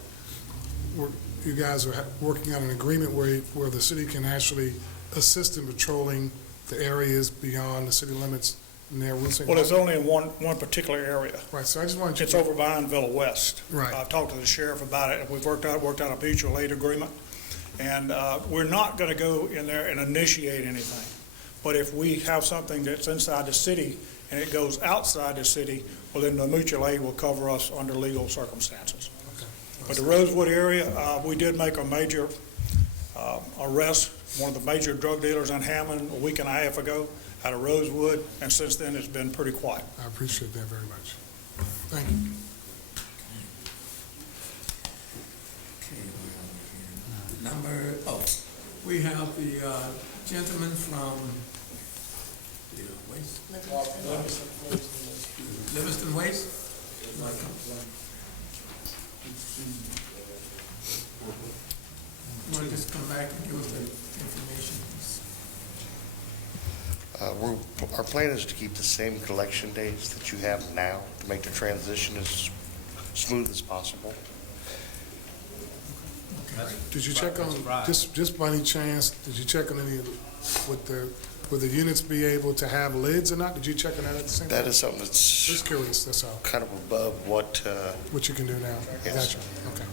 you guys are working on an agreement where the city can actually assist in patrolling the areas beyond the city limits near Rue St. Well, Martin. it's only in one particular area. Right, so I just wanted you It's to... over by Villa West. Right. I've talked to the sheriff about it, and we've worked out a mutual aid agreement. And we're not going to go in there and initiate anything. But if we have something that's inside the city and it goes outside the city, well, then the mutual aid will cover us under legal circumstances. Okay. But the Rosewood area, we did make a major arrest, one of the major drug dealers in Hammond a week and a half ago out of Rosewood, and since then it's been pretty quiet. I appreciate that very much. Thank you. We have the gentleman from Livingston Waste. You want to just come back and give us the information? Our plan is to keep the same collection days that you have now to make the transition as smooth as possible. Did you check on, just by any chance, did you check on any, would the units be able to have lids or not? Did you check on that at the same time? That is something that's Just curious, that's all. kind of above what What you can do now? Yes. Gotcha, okay.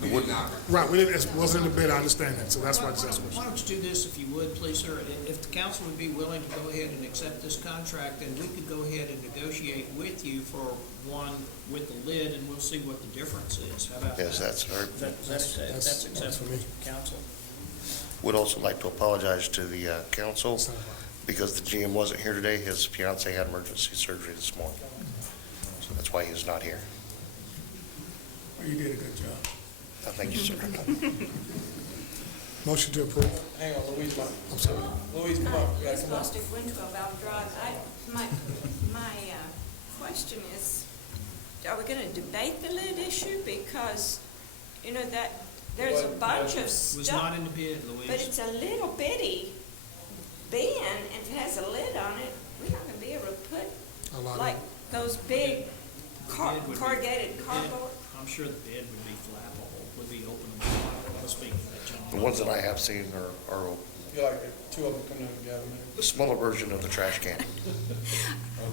We Right, it wasn't in the bid, I understand that, so that's why I just asked the Why question. don't you do this if you would, please, sir? If the council would be willing to go ahead and accept this contract, then we could go ahead and negotiate with you for one with the lid, and we'll see what the difference is. How about that? Yes, that's very, That's acceptable to council. would also like to apologize to the council because the GM wasn't here today. His fiance had emergency surgery this morning. So that's why he's not here. You did a good job. Thank you, sir. Motion to approve. Hang on, Louise, I'm sorry. Louise, come on, you gotta Ms. come on. Bostic, 112 Alva Drive. My question is, are we going to debate the lid issue? Because, you know, that, there's a bunch of Was not stuff, in the bid, Louise. but it's a little bitty bin, and if it has a lid on it, we're not going to be able to put, A lot of like, those big bid would be- corrugated cardboard. I'm sure the bid would be flappable, would be open. Speaking of that, gentleman. The ones that I have seen are You like two of them coming together, maybe? the smaller version of the trash can.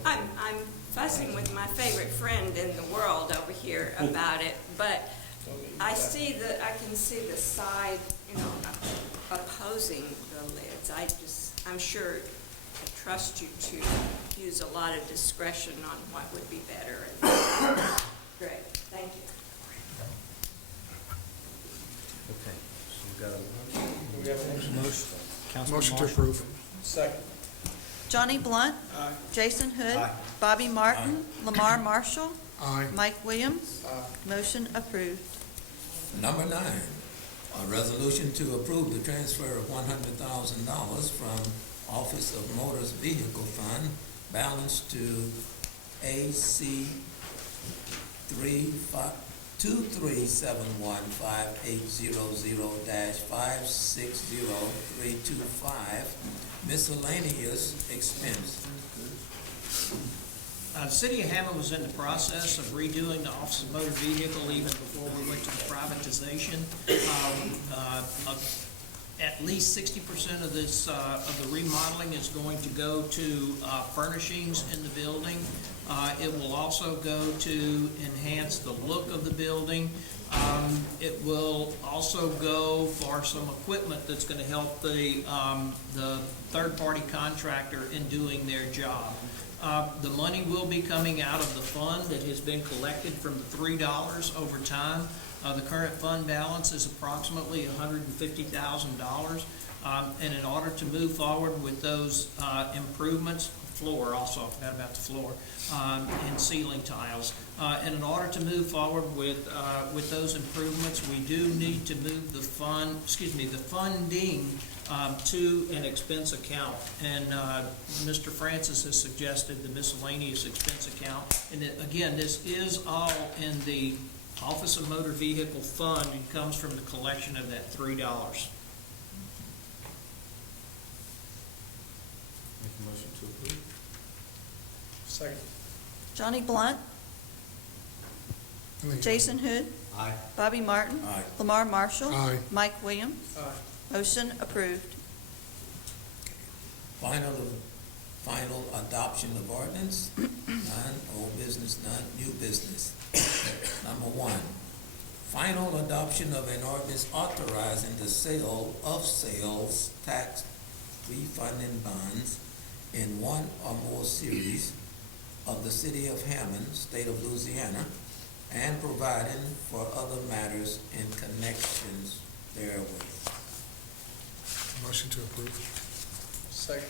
I'm fussing with my favorite friend in the world over here about it, but I can see the side, you know, opposing the lids. I'm sure, I trust you to use a lot of discretion on what would be better. Great, thank you. Okay, so we got a Do we have a motion? Councilman Motion to Marshall. approve. Second. Johnny Blunt. Aye. Jason Hood. Aye. Bobby Martin. Lamar Marshall. Aye. Mike Williams. Aye. Motion approved. Number 9, a resolution to approve the transfer of $100,000 from Office of Motors Vehicle Fund balance to AC 2371580-560325 miscellaneous expense. The city of Hammond was in the process of redoing the Office of Motor Vehicle even before we went to the privatization. At least 60% of this, of the remodeling is going to go to furnishings in the building. It will also go to enhance the look of the building. It will also go for some equipment that's going to help the third-party contractor in doing their job. The money will be coming out of the fund that has been collected from the $3 over time. The current fund balance is approximately $150,000. And in order to move forward with those improvements, floor also, I forgot about the floor, and ceiling tiles. And in order to move forward with those improvements, we do need to move the funding to an expense account. And Mr. Francis has suggested the miscellaneous expense account. And again, this is all in the Office of Motor Vehicle Fund. It comes from the collection of that $3. Make a motion to approve. Second. Johnny Blunt. Jason Hood. Aye. Bobby Martin. Aye. Lamar Marshall. Aye. Mike Williams. Aye. Motion approved. Final adoption of ordinance, none, old business, none, new business. Number 1, final adoption of an ordinance authorizing the sale of sales tax refunding bonds in one or more series of the city of Hammond, state of Louisiana, and providing for other matters in connections therewith. Motion to approve. Second.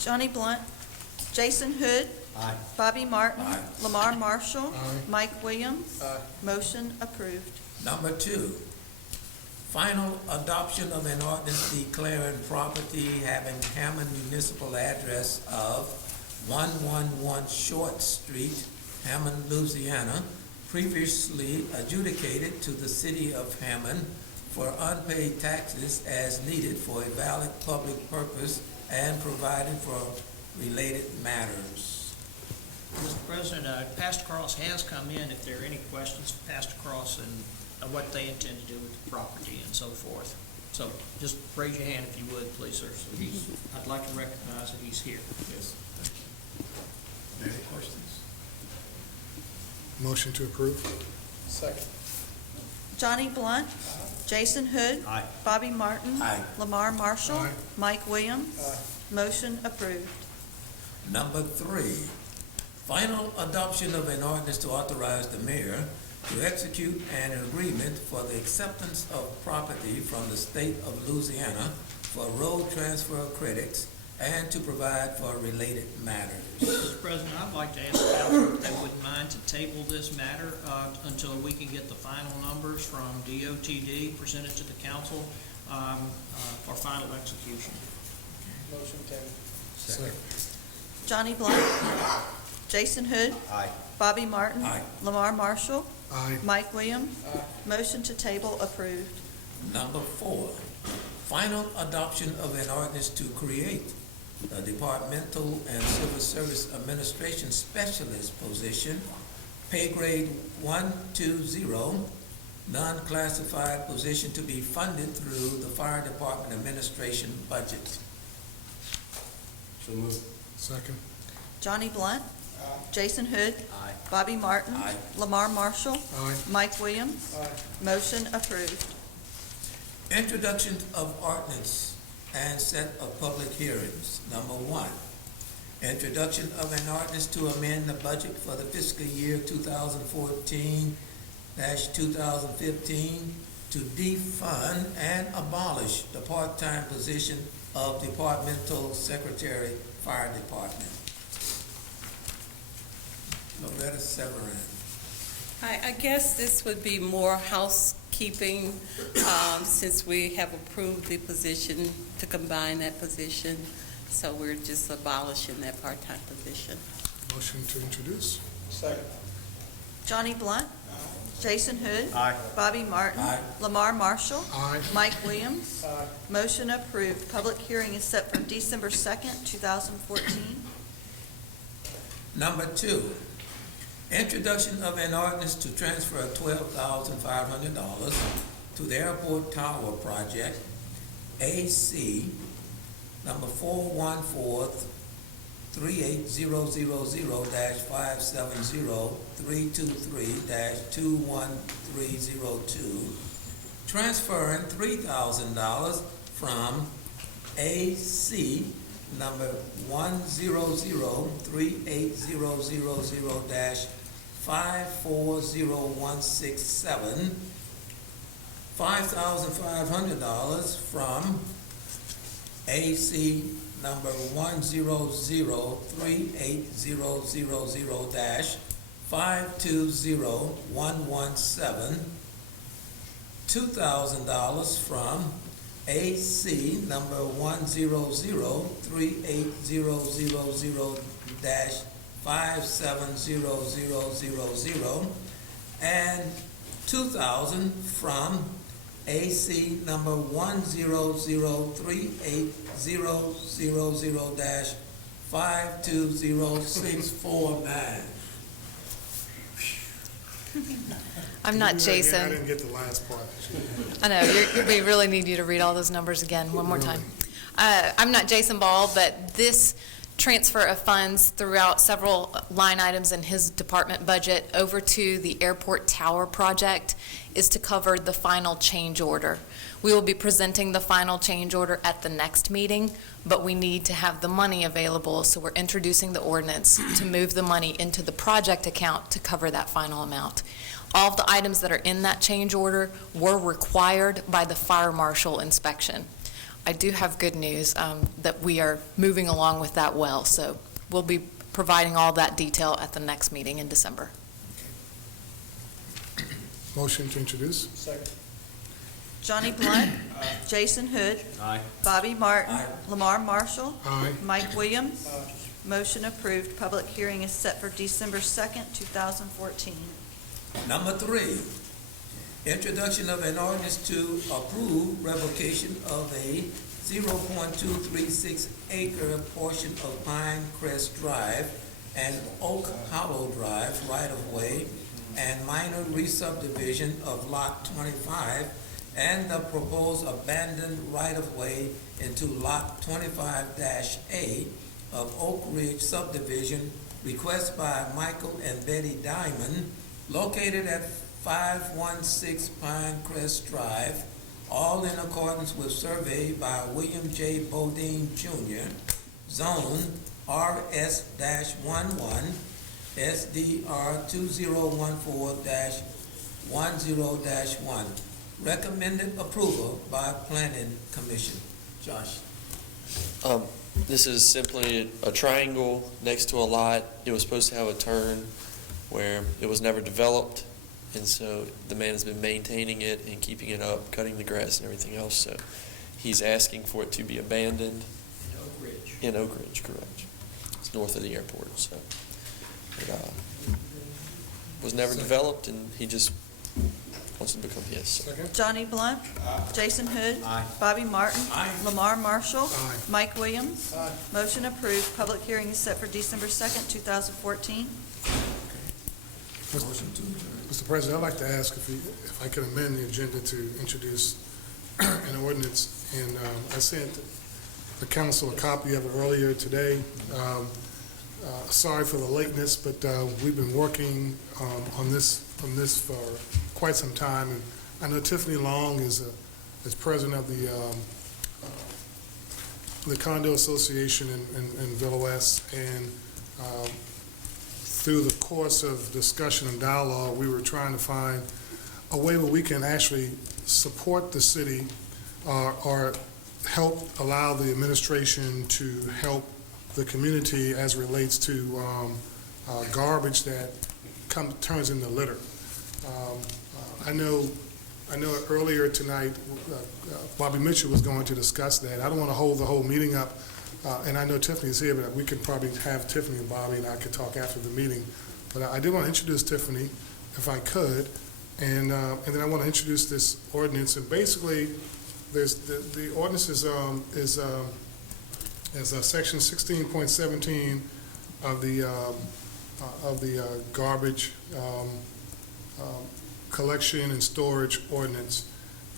Johnny Blunt. Jason Hood. Aye. Bobby Martin. Aye. Lamar Marshall. Aye. Mike Williams. Aye. Motion approved. Number 2, final adoption of an ordinance declaring property having Hammond municipal address of 111 Short Street, Hammond, Louisiana, previously adjudicated to the city of Hammond for unpaid taxes as needed for a valid public purpose and providing for related matters. Mr. President, Pastor Cross has come in. If there are any questions for Pastor Cross and what they intend to do with the property and so forth. So just raise your hand if you would, please, sir. So I'd like to recognize that he's here. Yes. Any questions? Motion to approve. Second. Johnny Blunt. Jason Hood. Aye. Bobby Martin. Aye. Lamar Marshall. Aye. Mike Williams. Motion approved. Number 3, final adoption of an ordinance to authorize the mayor to execute an agreement for the acceptance of property from the state of Louisiana for road transfer credits and to provide for related matters. Mr. President, I'd like to ask the council if they wouldn't mind to table this matter until we can get the final numbers from DOTD presented to the council for final execution. Motion table. Second. Johnny Blunt. Jason Hood. Aye. Bobby Martin. Aye. Lamar Marshall. Aye. Mike Williams. Motion to table approved. Number 4, final adoption of an ordinance to create a departmental and civil service administration specialist position, pay grade 120, non-classified position to be funded through the fire department administration budget. So moved. Second. Johnny Blunt. Jason Hood. Aye. Bobby Martin. Aye. Lamar Marshall. Aye. Mike Williams. Motion approved. Introduction of ordinance and set of public hearings. Number 1, introduction of an ordinance to amend the budget for the fiscal year 2014-2015 to defund and abolish the part-time position of departmental secretary, fire department. Loretta Severin. I guess this would be more housekeeping, since we have approved the position to combine that position. So we're just abolishing that part-time position. Motion to introduce. Second. Johnny Blunt. Jason Hood. Aye. Bobby Martin. Aye. Lamar Marshall. Aye. Mike Williams. Motion approved. Public hearing is set for December 2nd, 2014. Number 2, introduction of an ordinance to transfer $12,500 to the airport tower project, AC number 414-380-570-323-21302, transferring $3,000 from AC number 100-38000-540167, $5,500 from AC number 100-38000-520117, $2,000 from AC number 100-38000-570000, and 2,000 from AC number 100-38000-52069. Do I'm not that again. Jason. I didn't get the last part. I know, we really need you to read all those numbers again one more time. I'm not Jason Ball, but this transfer of funds throughout several line items in his department budget over to the airport tower project is to cover the final change order. We will be presenting the final change order at the next meeting, but we need to have the money available, so we're introducing the ordinance to move the money into the project account to cover that final amount. All of the items that are in that change order were required by the fire marshal inspection. I do have good news that we are moving along with that well, so we'll be providing all that detail at the next meeting in December. Motion to introduce. Second. Johnny Blunt. Jason Hood. Aye. Bobby Martin. Aye. Lamar Marshall. Aye. Mike Williams. Motion approved. Public hearing is set for December 2nd, 2014. Number 3, introduction of an ordinance to approve revocation of a 0.236 acre portion of Pine Crest Drive and Oak Hollow Drive right-of-way and minor re-subdivision of Lot 25 and the proposed abandoned right-of-way into Lot 25-A of Oak Ridge subdivision, request by Michael and Betty Diamond, located at 516 Pinecrest Drive, all in accordance with survey by William J. Bodine Jr., zone RS-11, SDR 2014-10-1. Recommended approval by Planning Commission. Josh. This is simply a triangle next to a lot. It was supposed to have a turn where it was never developed, and so the man has been maintaining it and keeping it up, cutting the grass and everything else. So he's asking for it to be abandoned. In Oak Ridge. In Oak Ridge, correct. It's north of the airport. So it was never developed, and he just wants to become his. So. Johnny Blunt. Jason Hood. Bobby Martin. Lamar Marshall. Mike Williams. Motion approved. Public hearing is set for December 2nd, 2014. Mr. President, I'd like to ask if I could amend the agenda to introduce an ordinance, and I sent the council a copy of it earlier today. Sorry for the lateness, but we've been working on this for quite some time, and I know Tiffany Long is president of the Condo Association in Villa West, and through the course of discussion and dialogue, we were trying to find a way where we can actually support the city or help allow the administration to help the community as it relates to garbage that turns into litter. I know earlier tonight, Bobby Mitchell was going to discuss that. I don't want to hold the whole meeting up, and I know Tiffany's here, but we could probably have Tiffany and Bobby and I could talk after the meeting. But I did want to introduce Tiffany, if I could, and then I want to introduce this ordinance. And basically, there's the ordinance is section 16.17 of the garbage collection and storage ordinance.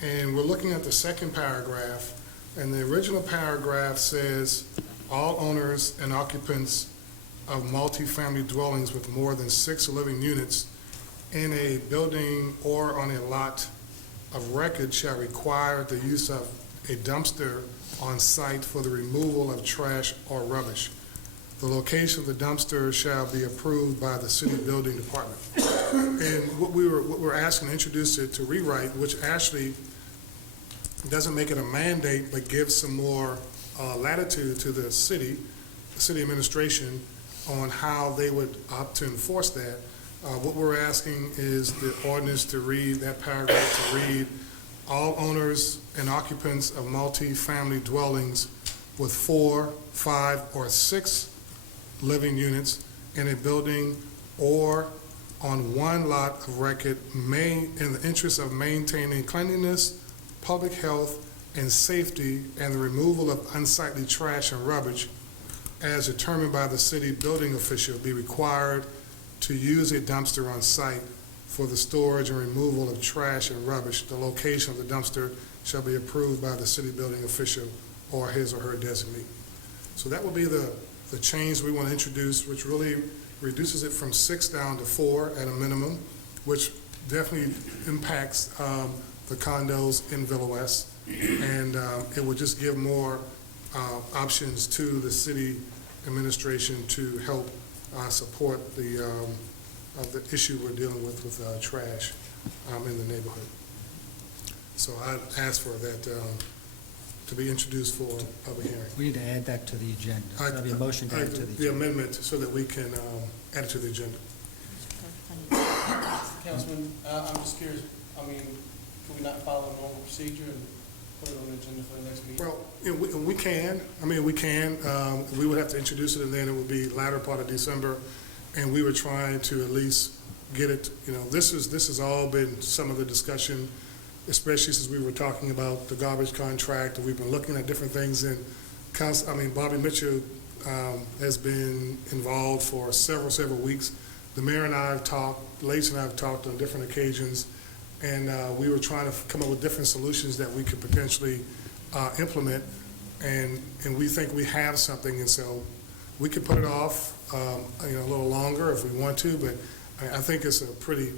And we're looking at the second paragraph, and the original paragraph says, all owners and occupants of multifamily dwellings with more than 6 living units in a building or on a lot of record shall require the use of a dumpster on site for the removal of trash or rubbish. The location of the dumpster shall be approved by the city building department. And what we're asking to introduce it to rewrite, which actually doesn't make it a mandate, but gives some more latitude to the city administration on how they would opt to enforce that. What we're asking is the ordinance to read, that paragraph to read, all owners and occupants of multi-family dwellings with 4, 5, or 6 living units in a building or on one lot of record may, in the interest of maintaining cleanliness, public health, and safety, and the removal of unsightly trash and rubbish as determined by the city building official, be required to use a dumpster on site for the storage and removal of trash and rubbish. The location of the dumpster shall be approved by the city building official or his or her designee. So that will be the change we want to introduce, which really reduces it from 6 down to 4 at a minimum, which definitely impacts the condos in Villa West. And it will just give more options to the city administration to help support the issue we're dealing with trash in the neighborhood. So I ask for that to be introduced for public hearing. We need to add that to the agenda. That'll be a motion to add to the agenda. The amendment so that we can add it to the agenda. Councilman, I'm just curious, I mean, can we not follow a normal procedure and put it on the agenda for the next meeting? Well, we can. I mean, we can. We would have to introduce it, and then it would be latter part of December. And we were trying to at least get it. You know, this has all been some of the discussion, especially since we were talking about the garbage contract, and we've been looking at different things. And Bobby Mitchell has been involved for several weeks. The mayor and I have talked. Lace and I have talked on different occasions. And we were trying to come up with different solutions that we could potentially implement, and we think we have something, and so we could put it off, a little longer if we want to. But I think it's a pretty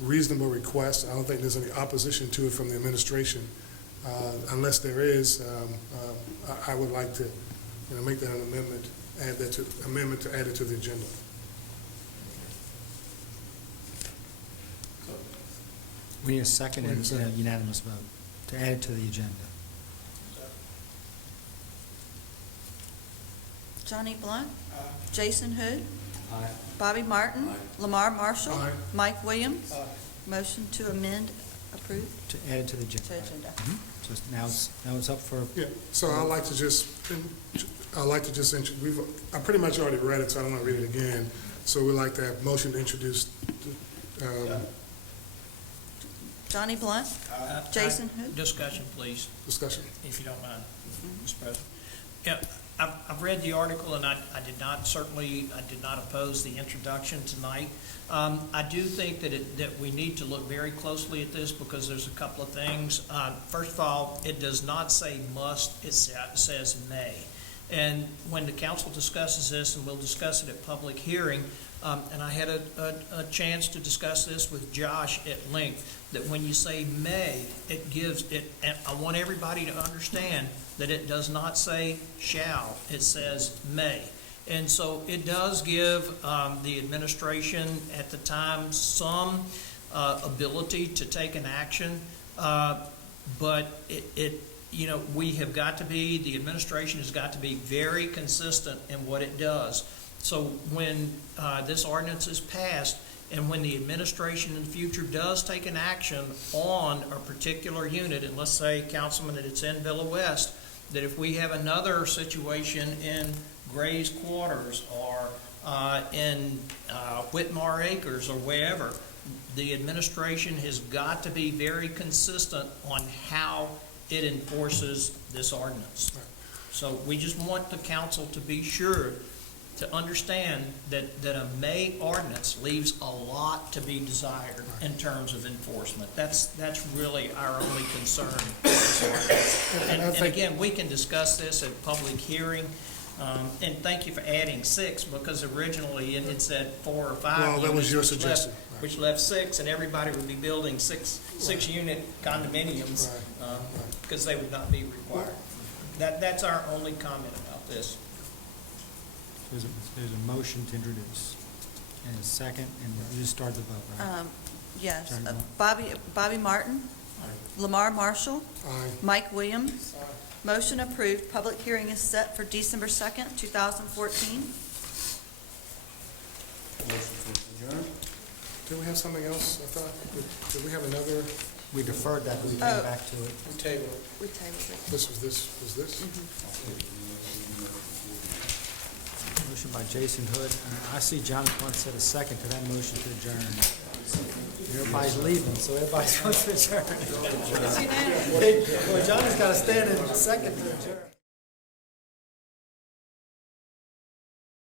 reasonable request. I don't think there's any opposition to it from the administration. Unless there is, I would like to, make that an amendment, to add it to the agenda. We need a second and a unanimous vote to add it to the agenda. Johnny Blunt. Jason Hood. Bobby Martin. Lamar Marshall. Mike Williams. Motion to amend, approved To add it to the agenda. to agenda. So now it's up for, Yeah, so I'd like to just, I pretty much already read it, so I don't want to read it again. So we'd like to have motion to introduce, Johnny Blunt. Jason Hood. Discussion, please, discussion. if you don't mind, Mr. President. Yeah, I've read the article, and I did not oppose the introduction tonight. I do think that we need to look very closely at this because there's a couple of things. First of all, it does not say must, it says may. And when the council discusses this, and we'll discuss it at public hearing, and I had a chance to discuss this with Josh at length, that when you say may, it gives it, and I want everybody to understand that it does not say shall, it says may. And so it does give the administration at the time some ability to take an action, but we have got to be, the administration has got to be very consistent in what it does. So when this ordinance is passed, and when the administration in the future does take an action on a particular unit, and let's say, Councilman, that it's in Villa West, that if we have another situation in Gray's Quarters or in Whitmar Acres or wherever, the administration has got to be very consistent on how it enforces this ordinance. So we just want the council to be sure to understand that a May ordinance leaves a lot to be desired in terms of enforcement. That's really our only concern with this ordinance. And again, we can discuss this at public hearing. And thank you for adding 6, because originally it had said 4 or 5. Well, that was your suggestion. Which left 6, and everybody would be building six-unit condominiums because they would not be required. That's our only comment about this. there's a motion to introduce and a second, and you just started the vote, right? Yes. Johnny Blunt. Bobby Martin. Lamar Marshall. Mike Williams. Motion approved. Public hearing is set for December 2nd, 2014. Did we have something else? I thought, did we have another? We deferred that, but we came back to it. We tabled it. We tabled it. Was this? Motion by Jason Hood. I see Johnny Blunt said a second to that motion to adjourn. Everybody's leaving, so everybody's going to adjourn. Well, Johnny's got to stand in a second to adjourn.